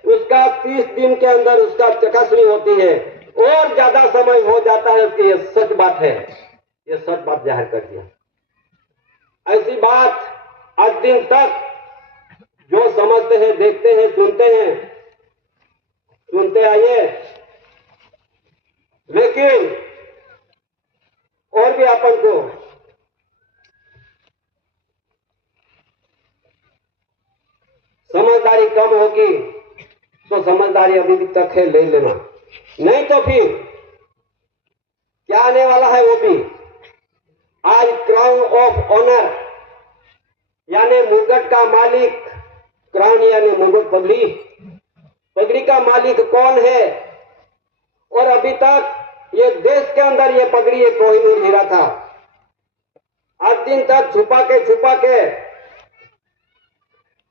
उसका 30 दिन के अंदर उसका चकासनी होती है, और ज्यादा समय हो जाता है कि ये सच बात है, ये सच बात जाहिर कर दिया। ऐसी बात आज दिन तक जो समझते हैं, देखते हैं, सुनते आइए, लेकिन और भी अपन को समझदारी कम होगी तो समझदारी अभी भी तक है, ले लेना, नहीं तो फिर क्या आने वाला है वो भी। आज क्राउन ऑफ ऑनर यानी मुकुट का मालिक, क्राउन यानी मुकुट, पगड़ी, पगड़ी का मालिक कौन है, और अभी तक ये देश के अंदर ये पगड़ी एक कोहिनूर हीरा था। आज दिन तक छुपा के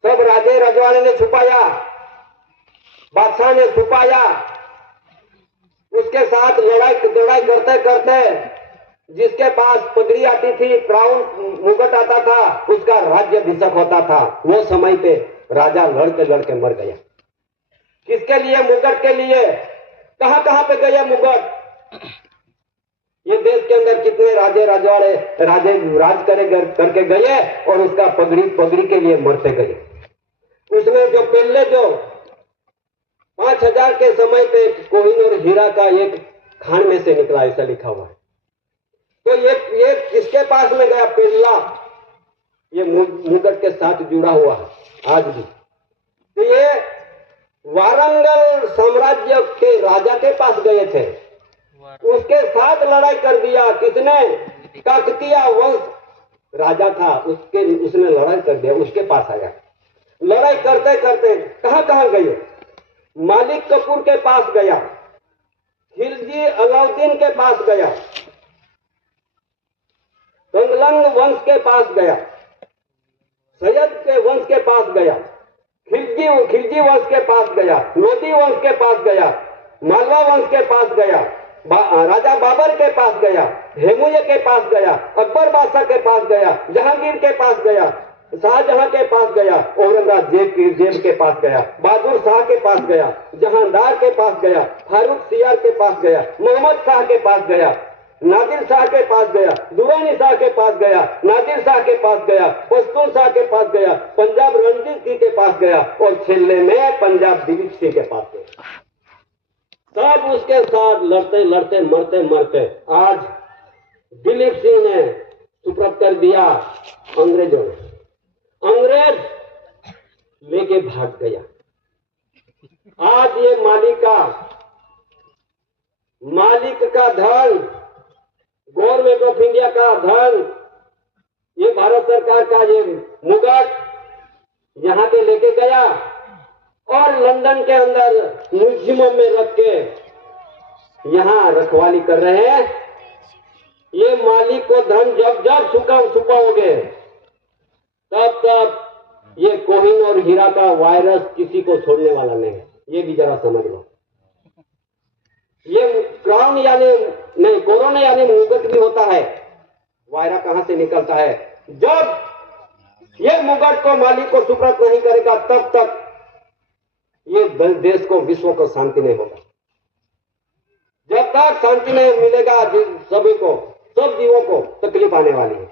सब राजे रजवाड़े ने छुपाया, बादशाह ने छुपाया, उसके साथ लड़ाई करते करते जिसके पास पगड़ी आती थी, क्राउन मुकुट आता था, उसका राज्याभिषेक होता था। वो समय पे राजा लड़के मर गया। किसके लिए? मुकुट के लिए। कहां कहां पे गया मुकुट? ये देश के अंदर कितने राजे रजवाड़े राजे राज करके गए और उसका पगड़ी के लिए मरते गए। उसमें जो पहले जो 5000 के समय पे कोहिनूर हीरा का एक खान में से निकला, ऐसा लिखा हुआ है। तो ये किसके पास में गया? पेल्ला। ये मुकुट के साथ जुड़ा हुआ है आज भी। तो ये वारंगल साम्राज्य के राजा के पास गए थे, उसके साथ लड़ाई कर दिया। किसने? काकतीय वंश राजा था, उसने लड़ाई कर दिया, उसके पास आया। लड़ाई करते करते कहां गए? मालिक कपूर के पास गया, खिलजी अलाउद्दीन के पास गया, तंगलंग वंश के पास गया, सैयद के वंश के पास गया, खिलजी वंश के पास गया, लोधी वंश के पास गया, मालवा वंश के पास गया, राजा बाबर के पास गया, हेमुये के पास गया, अकबर बादशाह के पास गया, जहांगीर के पास गया, शाहजहां के पास गया, औरंगजेब के पास गया, बहादुर शाह के पास गया, जहांदार के पास गया, फारूक सियार के पास गया, मोहम्मद शाह के पास गया, नादिर शाह के पास गया, दुरानी शाह के पास गया, नादिर शाह के पास गया, पश्तून शाह के पास गया, पंजाब रणजीत सिंह के पास गया और छेले में पंजाब दिलीप सिंह के पास गया। सब उसके साथ लड़ते मरते आज दिलीप सिंह ने सुपुर्द कर दिया अंग्रेजों ने। अंग्रेज लेके भाग गया। आज ये मालिक का धन, गवर्नमेंट ऑफ इंडिया का धन, ये भारत सरकार का ये मुकुट यहां पे लेके गया और लंदन के अंदर म्यूजियम में रख के यहां रखवाली कर रहे हैं। ये मालिक को धन जब छुपाओगे तब ये कोहिनूर हीरा का वायरस किसी को छोड़ने वाला नहीं है। ये भी जरा समझ लो। ये क्राउन यानी नहीं, कोरोना यानी मुकुट भी होता है। वायरस कहां से निकलता है? जब ये मुकुट को मालिक को सुपुर्द नहीं करेगा तब तक ये देश को, विश्व को शांति नहीं होगा। जब तक शांति नहीं मिलेगा सभी को, सब जीवों को तकलीफ आने वाली है।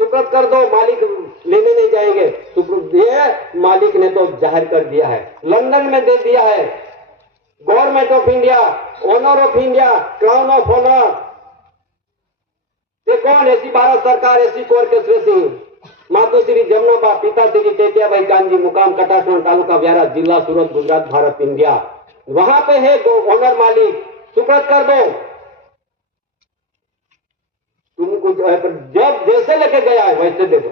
सुपुर्द कर दो, मालिक लेने नहीं जाएंगे। सुपुर्द ये मालिक ने तो जाहिर कर दिया है, लंदन में दे दिया है। Government of India, owner of India, crown of owner, ये कौन? ऐसी भारत सरकार, ऐसी कोर के सिंह, मातुश्री जमुनाबा, पिताश्री टेटियाबाई कांजी, मुकाम कटासण, तालुका व्यारा, जिला सूरत, गुजरात, भारत, इंडिया। वहां पे है ऑनर मालिक। सुपुर्द कर दो। तुमको जब जैसे लेके गया है वैसे दे दो।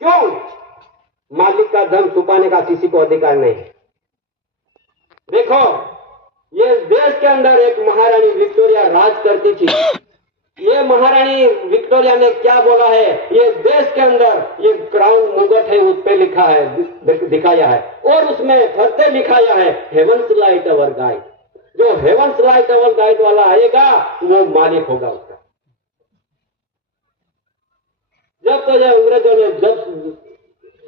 क्यों? मालिक का धन छुपाने का किसी को अधिकार नहीं है। देखो, ये देश के अंदर एक महारानी विक्टोरिया राज करती थी। ये महारानी विक्टोरिया ने क्या बोला है? ये देश के अंदर ये क्राउन मुकुट है, उस पे लिखा है, दिखाया है और उसमें फरते लिखाया है हेवंस लाइट अवर गाइड। जो हेवंस लाइट अवर गाइड वाला आएगा वो मालिक होगा उसका। जब तो ये अंग्रेजों ने जब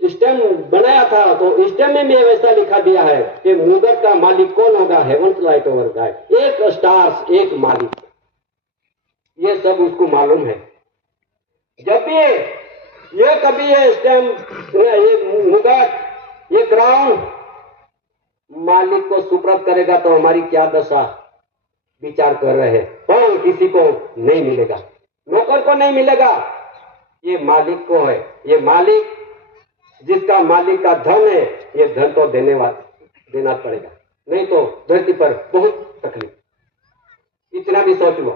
स्टैम्प बनाया था तो स्टैम्प में भी वैसा लिखा दिया है कि मुकुट का मालिक कौन होगा? Heavens light our guide. एक स्टार्स, एक मालिक। ये सब उसको मालूम है। जब भी ये कभी ये स्टैम्प, ये मुकुट, ये क्राउन मालिक को सुपुर्द करेगा तो हमारी क्या दशा विचार कर रहे हैं। पर किसी को नहीं मिलेगा, नौकर को नहीं मिलेगा, ये मालिक को है। ये मालिक, जिसका मालिक का धन है, ये धन तो देना पड़ेगा, नहीं तो धरती पर बहुत तकलीफ। इतना भी सोच लो।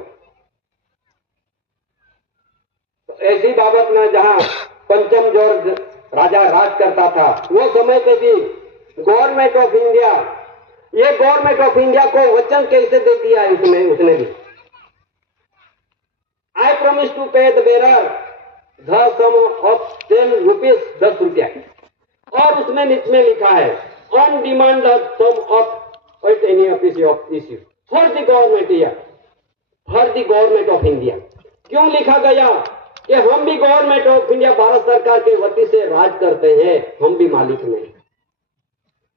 तो ऐसी बाबत में जहां पंचम जॉर्ज राजा राज करता था, वो समय पे भी गवर्नमेंट ऑफ इंडिया, ये गवर्नमेंट ऑफ इंडिया को वचन कैसे दे दिया है उसने भी I promise to pay the bearer the sum of 10 rupees, 10 रुपया। और उसमें नीचे में लिखा है on demand the sum of any office of issue for the government India, for the government of India। क्यों लिखा गया कि हम भी गवर्नमेंट ऑफ इंडिया भारत सरकार के वती से राज करते हैं, हम भी मालिक नहीं।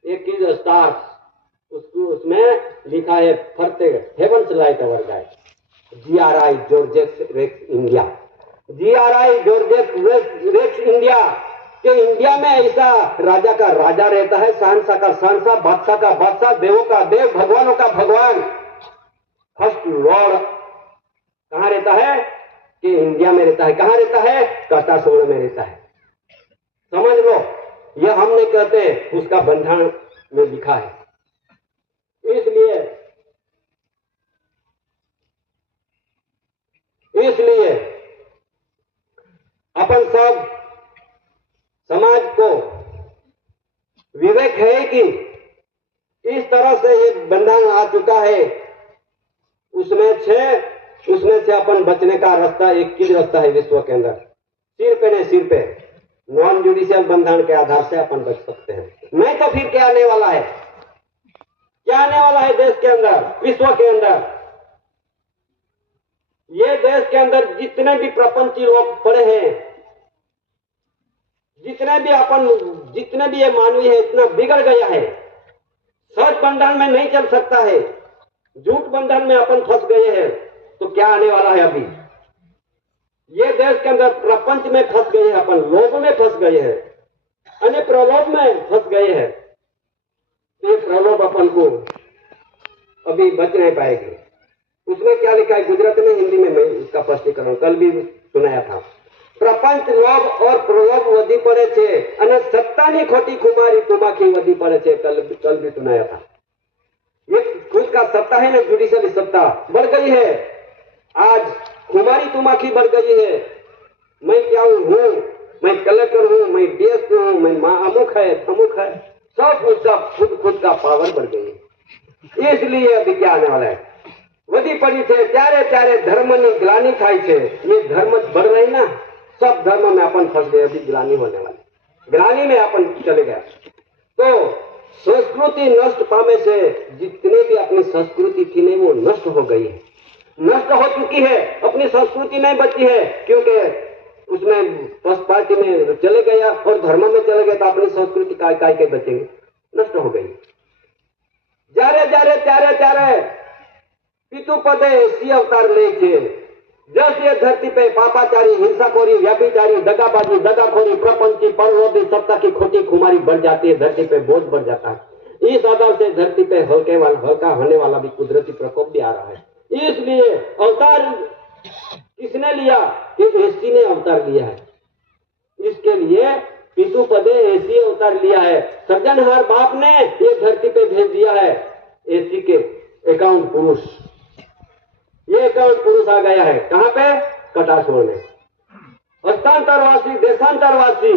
एक चीज स्टार उसमें लिखा है फरते heaven's light our guide, GRI Georges Rex India, GRI Georges Rex India. कि इंडिया में ऐसा राजा का राजा रहता है, शहंशाह का शहंशाह, बादशाह का बादशाह, देवों का देव, भगवानों का भगवान, फर्स्ट लॉर्ड कहां रहता है कि इंडिया में रहता है। कहां रहता है? कटासोड़ में रहता है। समझ लो, यह हम नहीं कहते, उसका बंधन में लिखा है। इसलिए अपन सब समाज को विवेक है कि इस तरह से ये बंधन आ चुका है, उसमें से अपन बचने का रास्ता एक ही रास्ता है विश्व के अंदर, सिर पे नहीं सिर पे नॉन जुडिशियल बंधन के आधार से अपन बच सकते हैं। नहीं तो फिर क्या आने वाला है, क्या आने वाला है देश के अंदर, विश्व के अंदर? ये देश के अंदर जितने भी प्रपंची लोग पड़े हैं, जितने भी ये मानवी है, इतना बिगड़ गया है। सच बंधन में नहीं चल सकता है, झूठ बंधन में अपन फंस गए हैं। तो क्या आने वाला है? अभी ये देश के अंदर प्रपंच में फंस गए हैं, अपन लोभ में फंस गए हैं, अन्य प्रलोभ में फंस गए हैं। ये प्रलोभ अपन को अभी बच नहीं पाएगी। उसमें क्या लिखा है गुजराती में, हिंदी में मैं इसका स्पष्टीकरण कल भी सुनाया था। प्रपंच लोभ और प्रलोभ वधी पड़े छे અને સત્તાની ખોટી ખુમારી તુમાખી વધી પડે છે, कल भी सुनाया था। ये खुद का सत्ता है ना, जुडिशियल सत्ता बढ़ गई है। आज खुमारी तुमाखी बढ़ गई है। मैं क्या हूँ, मैं कलेक्टर हूँ, मैं डीएसपी हूँ, मैं अमुक है अमुक है, सब उसका खुद का पावर बढ़ गई है। इसलिए अभी क्या आने वाला है, वधी पड़ी थे त्यारे त्यारे धर्म की ग्लानी थाय छे। ये धर्म बढ़ रही ना, सब धर्म में अपन फंस गए, अभी ग्लानी होने वाली, ग्लानी में अपन चले गए। तो संस्कृति नष्ट पाने से जितने भी अपनी संस्कृति थी नहीं, वो नष्ट हो गई है, नष्ट हो चुकी है। अपनी संस्कृति नहीं बची है, क्योंकि उसमें फर्स्ट पार्टी में चले गया और धर्म में चले गए, तो अपनी संस्कृति काय के बचेंगे, नष्ट हो गई। जारे जारे त्यारे त्यारे पितु पदे ऐसी अवतार ले छे, जस ये धरती पे पापाचारी, हिंसाखोरी, व्याभिचारी, दगाबाजी, दगाखोरी, प्रपंची, परलोभी, सत्ता की खोटी खुमारी बढ़ जाती है, धरती पे बोझ बढ़ जाता है। इस आधार से धरती पे हल्का होने वाला भी कुदरती प्रकोप भी आ रहा है। इसलिए अवतार किसने लिया? कि एसी ने अवतार लिया है। इसके लिए पितु पदे एसी अवतार लिया है। सृजनहार बाप ने ये धरती पे भेज दिया है एसी के अकाउंट पुरुष। ये अकाउंट पुरुष आ गया है कहां पे? कटासोड़ में। हस्तांतरवासी, देशांतरवासी,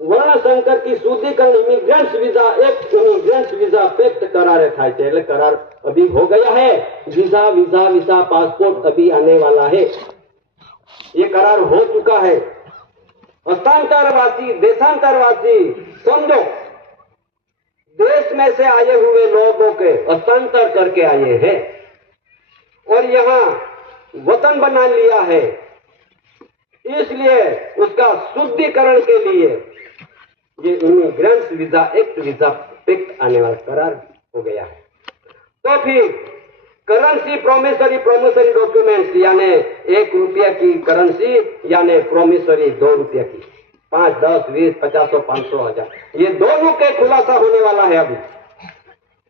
वर्ण संकर की शुद्धिकरण immigrants visa act, immigrants visa pact करार થાય છે, એટલે करार अभी हो गया है। वीजा पासपोर्ट अभी आने वाला है, ये करार हो चुका है। हस्तांतरवासी, देशांतरवासी, समझो देश में से आए हुए लोगों के हस्तांतर करके आए हैं और यहाँ वतन बना लिया है, इसलिए उसका शुद्धिकरण के लिए ये इमिग्रेंट्स वीजा एक्ट, वीजा पेक्ट आने वाला करार हो गया है। तो फिर करेंसी प्रोमिसरी डॉक्यूमेंट्स, यानी 1 रुपया की करेंसी, यानी प्रोमिसरी 2 रुपया की, 5, 10, 20, 50, 500, 1000, ये दोनों के खुलासा होने वाला है। अभी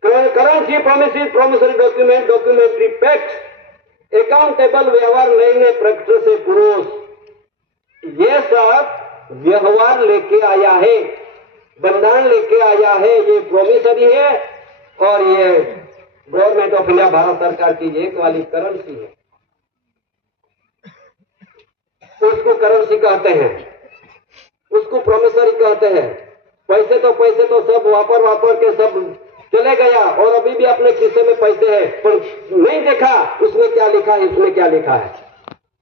currency promissory document, documentary pact, accountable व्यवहार लेने प्रकट से पुरुष, ये सब व्यवहार लेके आया है, बंधन लेके आया है। ये प्रोमिसरी है और ये गवर्नमेंट ऑफ इंडिया भारत सरकार की एक वाली करेंसी है, उसको करेंसी कहते हैं, उसको प्रोमिसरी कहते हैं। पैसे तो सब वापर के सब चले गया और अभी भी अपने खिस्से में पैसे है, पर नहीं देखा उसमें क्या लिखा है, उसमें क्या लिखा है।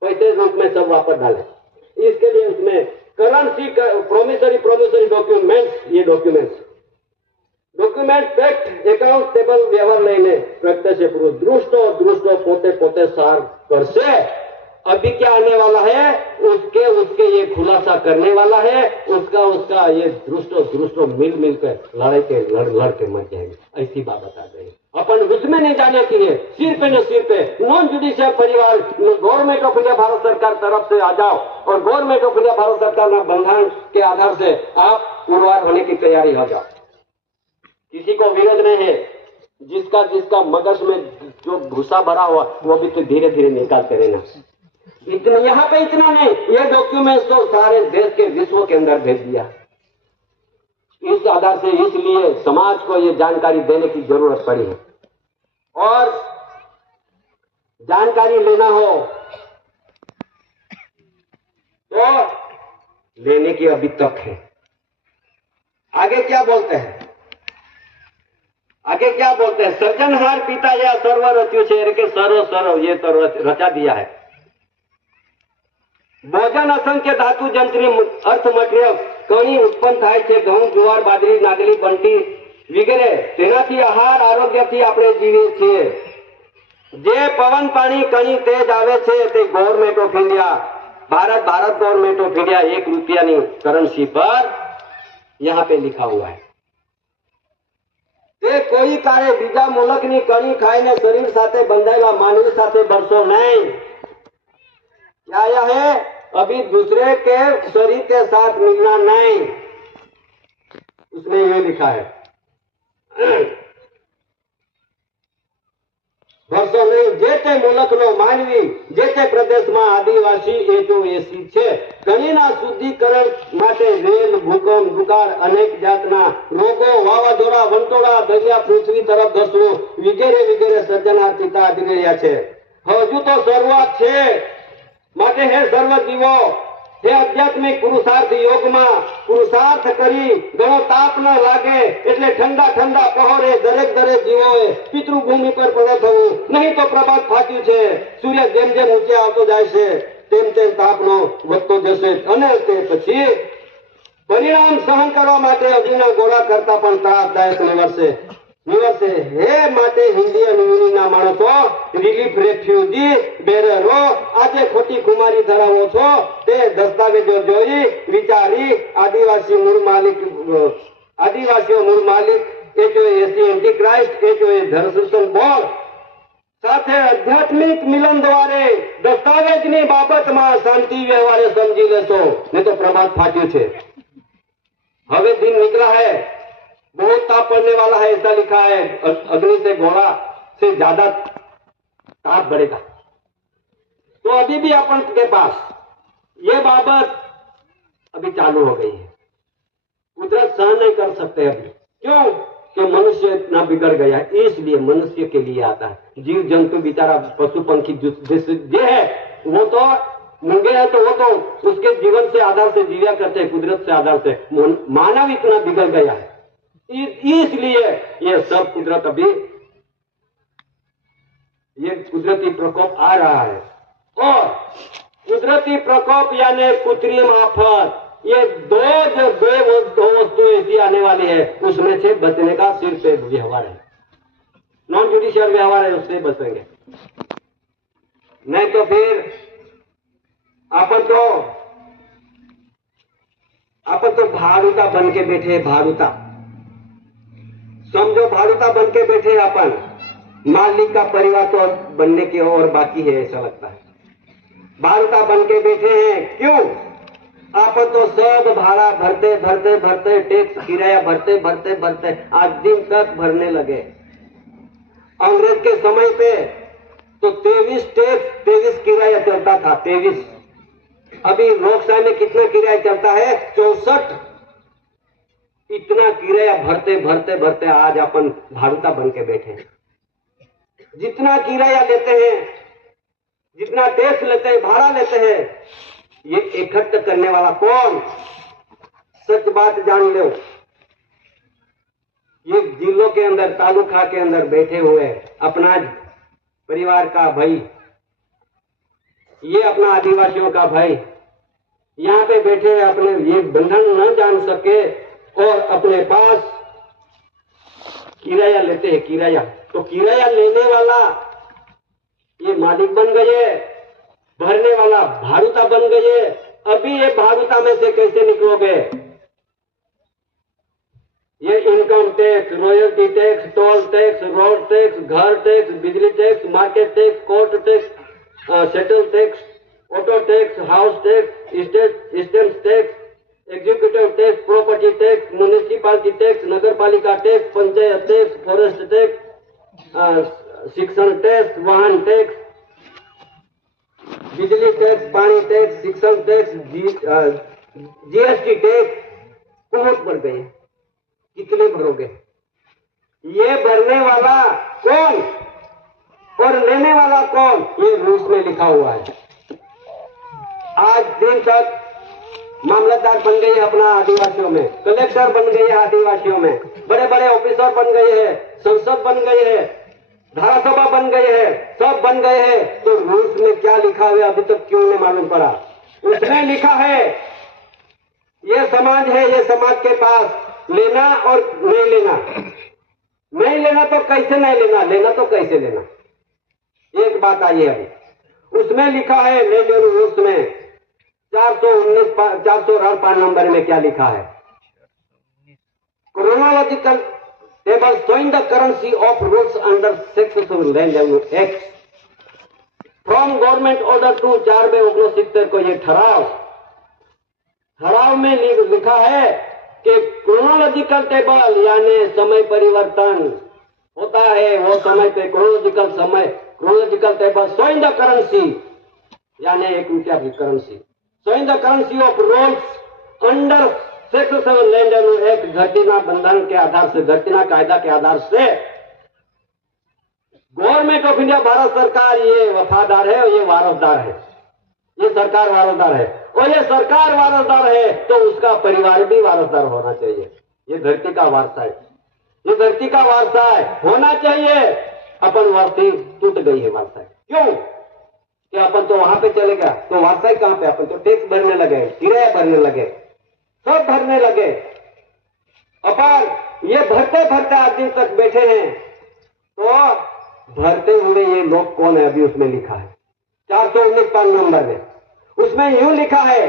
पैसे रूप में सब वापस डाले। इसके लिए उसमें करेंसी प्रोमिसरी डॉक्यूमेंट्स, ये डॉक्यूमेंट फैक्ट एकाउंटेबल व्यवहार લઈને પ્રત્યક્ષ પૂરું દૃષ્ટો પોતે सार कर से अभी क्या आने वाला है, उसके ये खुलासा करने वाला है। उसका ये दृष्टो मिलकर लड़ के मर जाएंगे, ऐसी बात बता रही। अपन उसमें नहीं जाना चाहिए। सिर पे नॉन जुडिशियल परिवार गवर्नमेंट ऑफ इंडिया भारत सरकार तरफ से आ जाओ और गवर्नमेंट ऑफ इंडिया भारत सरकार ना बंधन के आधार से आप पुरवार होने की तैयारी हो जाओ। किसी को विरोध नहीं है। जिसका मगज में जो भूसा भरा हुआ वो भी तो धीरे धीरे निकालते रहना। इतना यहाँ पे इतना नहीं, ये डॉक्यूमेंट्स तो सारे देश के विश्व के अंदर भेज दिया। इस आधार से इसलिए समाज को ये जानकारी देने की जरूरत पड़ी है। और जानकारी लेना हो तो लेने की अभी तक है। आगे क्या बोलते हैं, सृजनहार पिता या सर्व रच्यु छे के सर्व ये तो रचा दिया है। भोजन असंख्य धातु जंत्री अर्थ मटेरियल कणी उत्पन्न थाय छे। घઉં જુવાર બાજરી નાગલી બંટી વગેરે તેનાથી આહાર આરોગ્યથી આપણે જીવીએ છીએ। જે પવન પાણી કણી તેજ આવે છે તે government of India Bharat government of India 1 રૂપિયાની કરન્સી पर यहाँ पे लिखा हुआ है। તે કોઈ કાળે બીજા મુલકની કણી ખાઈને શરીર સાથે બંધાયેલા માનવી સાથે ભરશો નહીં। क्या यह है, अभी दूसरे के शरीर के साथ मिलना नहीं। उसने ये लिखा है वर्षो नहीं। जे ते मुलकनो मानवी जे ते प्रदेशમાં આદિવાસી એસી છે। કણીના શુદ્ધિકરણ માટે રેલ ભૂકંપ દુકાળ અનેક જાતના રોગો વાવાઝોડા વંટોળા દરિયા પૃથ્વી તરફ ધસવું વગેરે સર્જનહાર પિતા આપી રહ્યા છે। હજુ તો શરૂઆત છે। માટે હે સર્વ જીવો, हे आध्यात्मिक पुरुषार्थ योग में पुरुषार्थ करी घणो ताप न लागे એટલે ठंडा पहरे दरेक जीवोए पितृभूमि पर प्रगट थવું। नहीं तो प्रभात फाट्યું છે। सूर्य જેમ ऊंचे આવતો જાય છે તેમ તાપનો વધતો જશે અને તે પછી પરિણામ સહન કરવા માટે અગ્નિના ગોળા કરતા પણ ત્રાસદાયક નિવડશે। हे माटे इंडियन यूनियन माणसो रिलीफ रेफ्यूजी बेररो આજે ખોટી કુમારી ધરાવો છો તે દસ્તાવેજો જોઈ વિચારી આદિવાસીઓ મૂળ માલિક HOAC એન્ટીક્રાઇસ્ટ HOA ધર્મસૂચન બોર્ડ સાથે આધ્યાત્મિક મિલન દ્વારે દસ્તાવેજની બાબતમાં શાંતિ વ્યવહારે સમજી લેશો। નહીં તો પ્રભાત ફાટ્યું છે। હવે दिन निकला है, बहुत ताप पड़ने वाला है, ऐसा लिखा है। अग्नि से घोड़ा से ज्यादा ताप बढ़ेगा। तो अभी भी अपन के पास ये बाबत अभी चालू हो गई है। कुदरत सहन नहीं कर सकते अभी। क्यों कि मनुष्य इतना बिगड़ गया है, इसलिए मनुष्य के लिए आता है। जीव जंतु बेचारा पशु पंखी जो है वो तो मूंगे है तो वो तो उसके जीवन से आधार से जीविया करते हैं, कुदरत से आधार से। मानव इतना बिगड़ गया है, इसलिए ये सब कुदरत अभी ये कुदरती प्रकोप आ रहा है। और कुदरती प्रकोप यानी कृत्रिम आफत, ये दो वस्तु ऐसी आने वाली है, उसमें से बचने का सिर्फ एक व्यवहार है, नॉन जुडिशियल व्यवहार है, उससे बचेंगे। नहीं तो फिर अपन तो भाड़ूता बन के बैठे। भाड़ूता समझो, भाड़ूता बन के बैठे अपन। मालिक का परिवार तो बनने की और बाकी है, ऐसा लगता है। भाड़ूता बन के बैठे हैं। क्यों? आप तो सब भाड़ा भरते टैक्स किराया भरते आज दिन तक भरने लगे। अंग्रेज के समय पे तो 23 टैक्स 23 किराया चलता था। 23। अभी लोकशाही में कितना किराया चलता है? 64। इतना किराया भरते आज अपन भाड़ूता बन के बैठे हैं। जितना किराया लेते हैं, जितना टैक्स लेते हैं, भाड़ा लेते हैं, ये इकट्ठा करने वाला कौन? सच बात जान लो, ये जिलों के अंदर तालुका के अंदर बैठे हुए अपना परिवार का भाई ये अपना आदिवासियों का भाई यहाँ पे बैठे अपने ये बंधन न जान सके और अपने पास किराया लेते हैं, किराया। तो किराया लेने वाला ये मालिक बन गए, भरने वाला भाड़ुता बन गए। अभी ये भाड़ुता में से कैसे निकलोगे? ये income tax, royalty tax, toll tax, road tax, घर टैक्स, बिजली tax, market tax, court tax, settle tax, auto tax, house tax, state tax, executive tax, property tax, municipality tax, नगर पालिका tax, panchayat tax, forest tax, शिक्षण tax, वाहन tax, बिजली tax, पानी tax, शिक्षण tax, GST tax बहुत बढ़ गए। कितने भरोगे? ये भरने वाला कौन और लेने वाला कौन? ये रूल्स में लिखा हुआ है। आज दिन तक मामलतदार बन गए अपना आदिवासियों में, कलेक्टर बन गए हैं आदिवासियों में, बड़े बड़े ऑफिसर बन गए हैं, संसद बन गए हैं, धारासभा बन गए हैं, सब बन गए हैं। तो रूल्स में क्या लिखा है अभी तक क्यों नहीं मालूम पड़ा? उसमें लिखा है ये समाज है, ये समाज के पास लेना और नहीं लेना। नहीं लेना तो कैसे नहीं लेना, लेना तो कैसे लेना? एक बात आई है अभी उसमें लिखा है लैंड रूल्स में 419 नंबर में क्या लिखा है? Chronological table showing the currency of rules under section land act from government order to 4/1970 को ये ठराव में लिखा है कि क्रोनोलॉजिकल टेबल यानी समय परिवर्तन होता है, वो समय पे chronological table showing the currency यानी 1 रुपया की currency, showing the currency of rolls under section 7 land act, घटना बंधन के आधार से, घटना कायदा के आधार से गवर्नमेंट ऑफ इंडिया, भारत सरकार ये वफादार है और ये वारसदार है। ये सरकार वारसदार है और ये सरकार वारसदार है तो उसका परिवार भी वारसदार होना चाहिए। ये धरती का वारसा है, ये धरती का वारसा है, होना चाहिए। अपन वारसी टूट गई है वारसा। क्यों? कि अपन तो वहां पे चले गया तो वारसाई कहां पे? अपन तो टैक्स भरने लगे, किराया भरने लगे, सब भरने लगे। अपन ये भरते भरते आज दिन तक बैठे हैं। तो भरते हुए ये लोग कौन है? अभी उसमें लिखा है 419 नंबर में, उसमें यूं लिखा है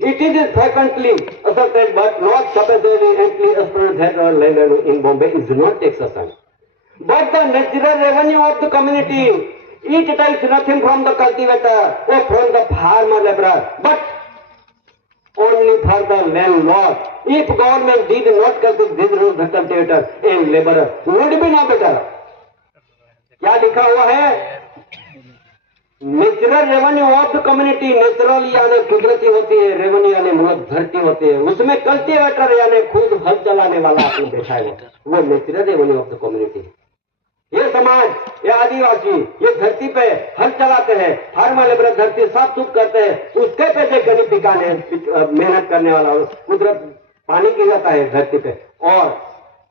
it is frequently asserted but not sufficiently asserted that our land in Bombay is not taxation but the natural revenue of the community. It takes nothing from the cultivator or from the farmer laborer, but only for the landlord. If government did not calculate this rule, the cultivator and laborer would be no better. क्या लिखा हुआ है? Natural revenue of the community. Natural यानी कुदरती होती है, revenue यानी मूलत धरती होती है, उसमें कल्टीवेटर यानी खुद हल चलाने वाला आपने देखा है, वो natural revenue of the community. ये समाज, ये आदिवासी, ये धरती पे हल चलाते हैं, फार्मर लेबर धरती साफ सुथ करते हैं, उसके पैसे कहीं पिकाने मेहनत करने वाला, कुदरत पानी गिराता है धरती पे और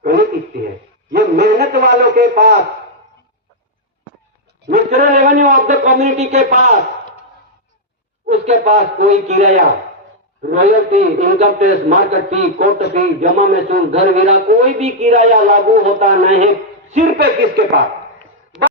कहीं पिकती है। ये मेहनत वालों के पास, natural revenue of the community के पास, उसके पास कोई किराया, royalty, income tax, market fee, court fee, जमा महसूल, घर वीरा, कोई भी किराया लागू होता नहीं है। सिर पे किसके पास?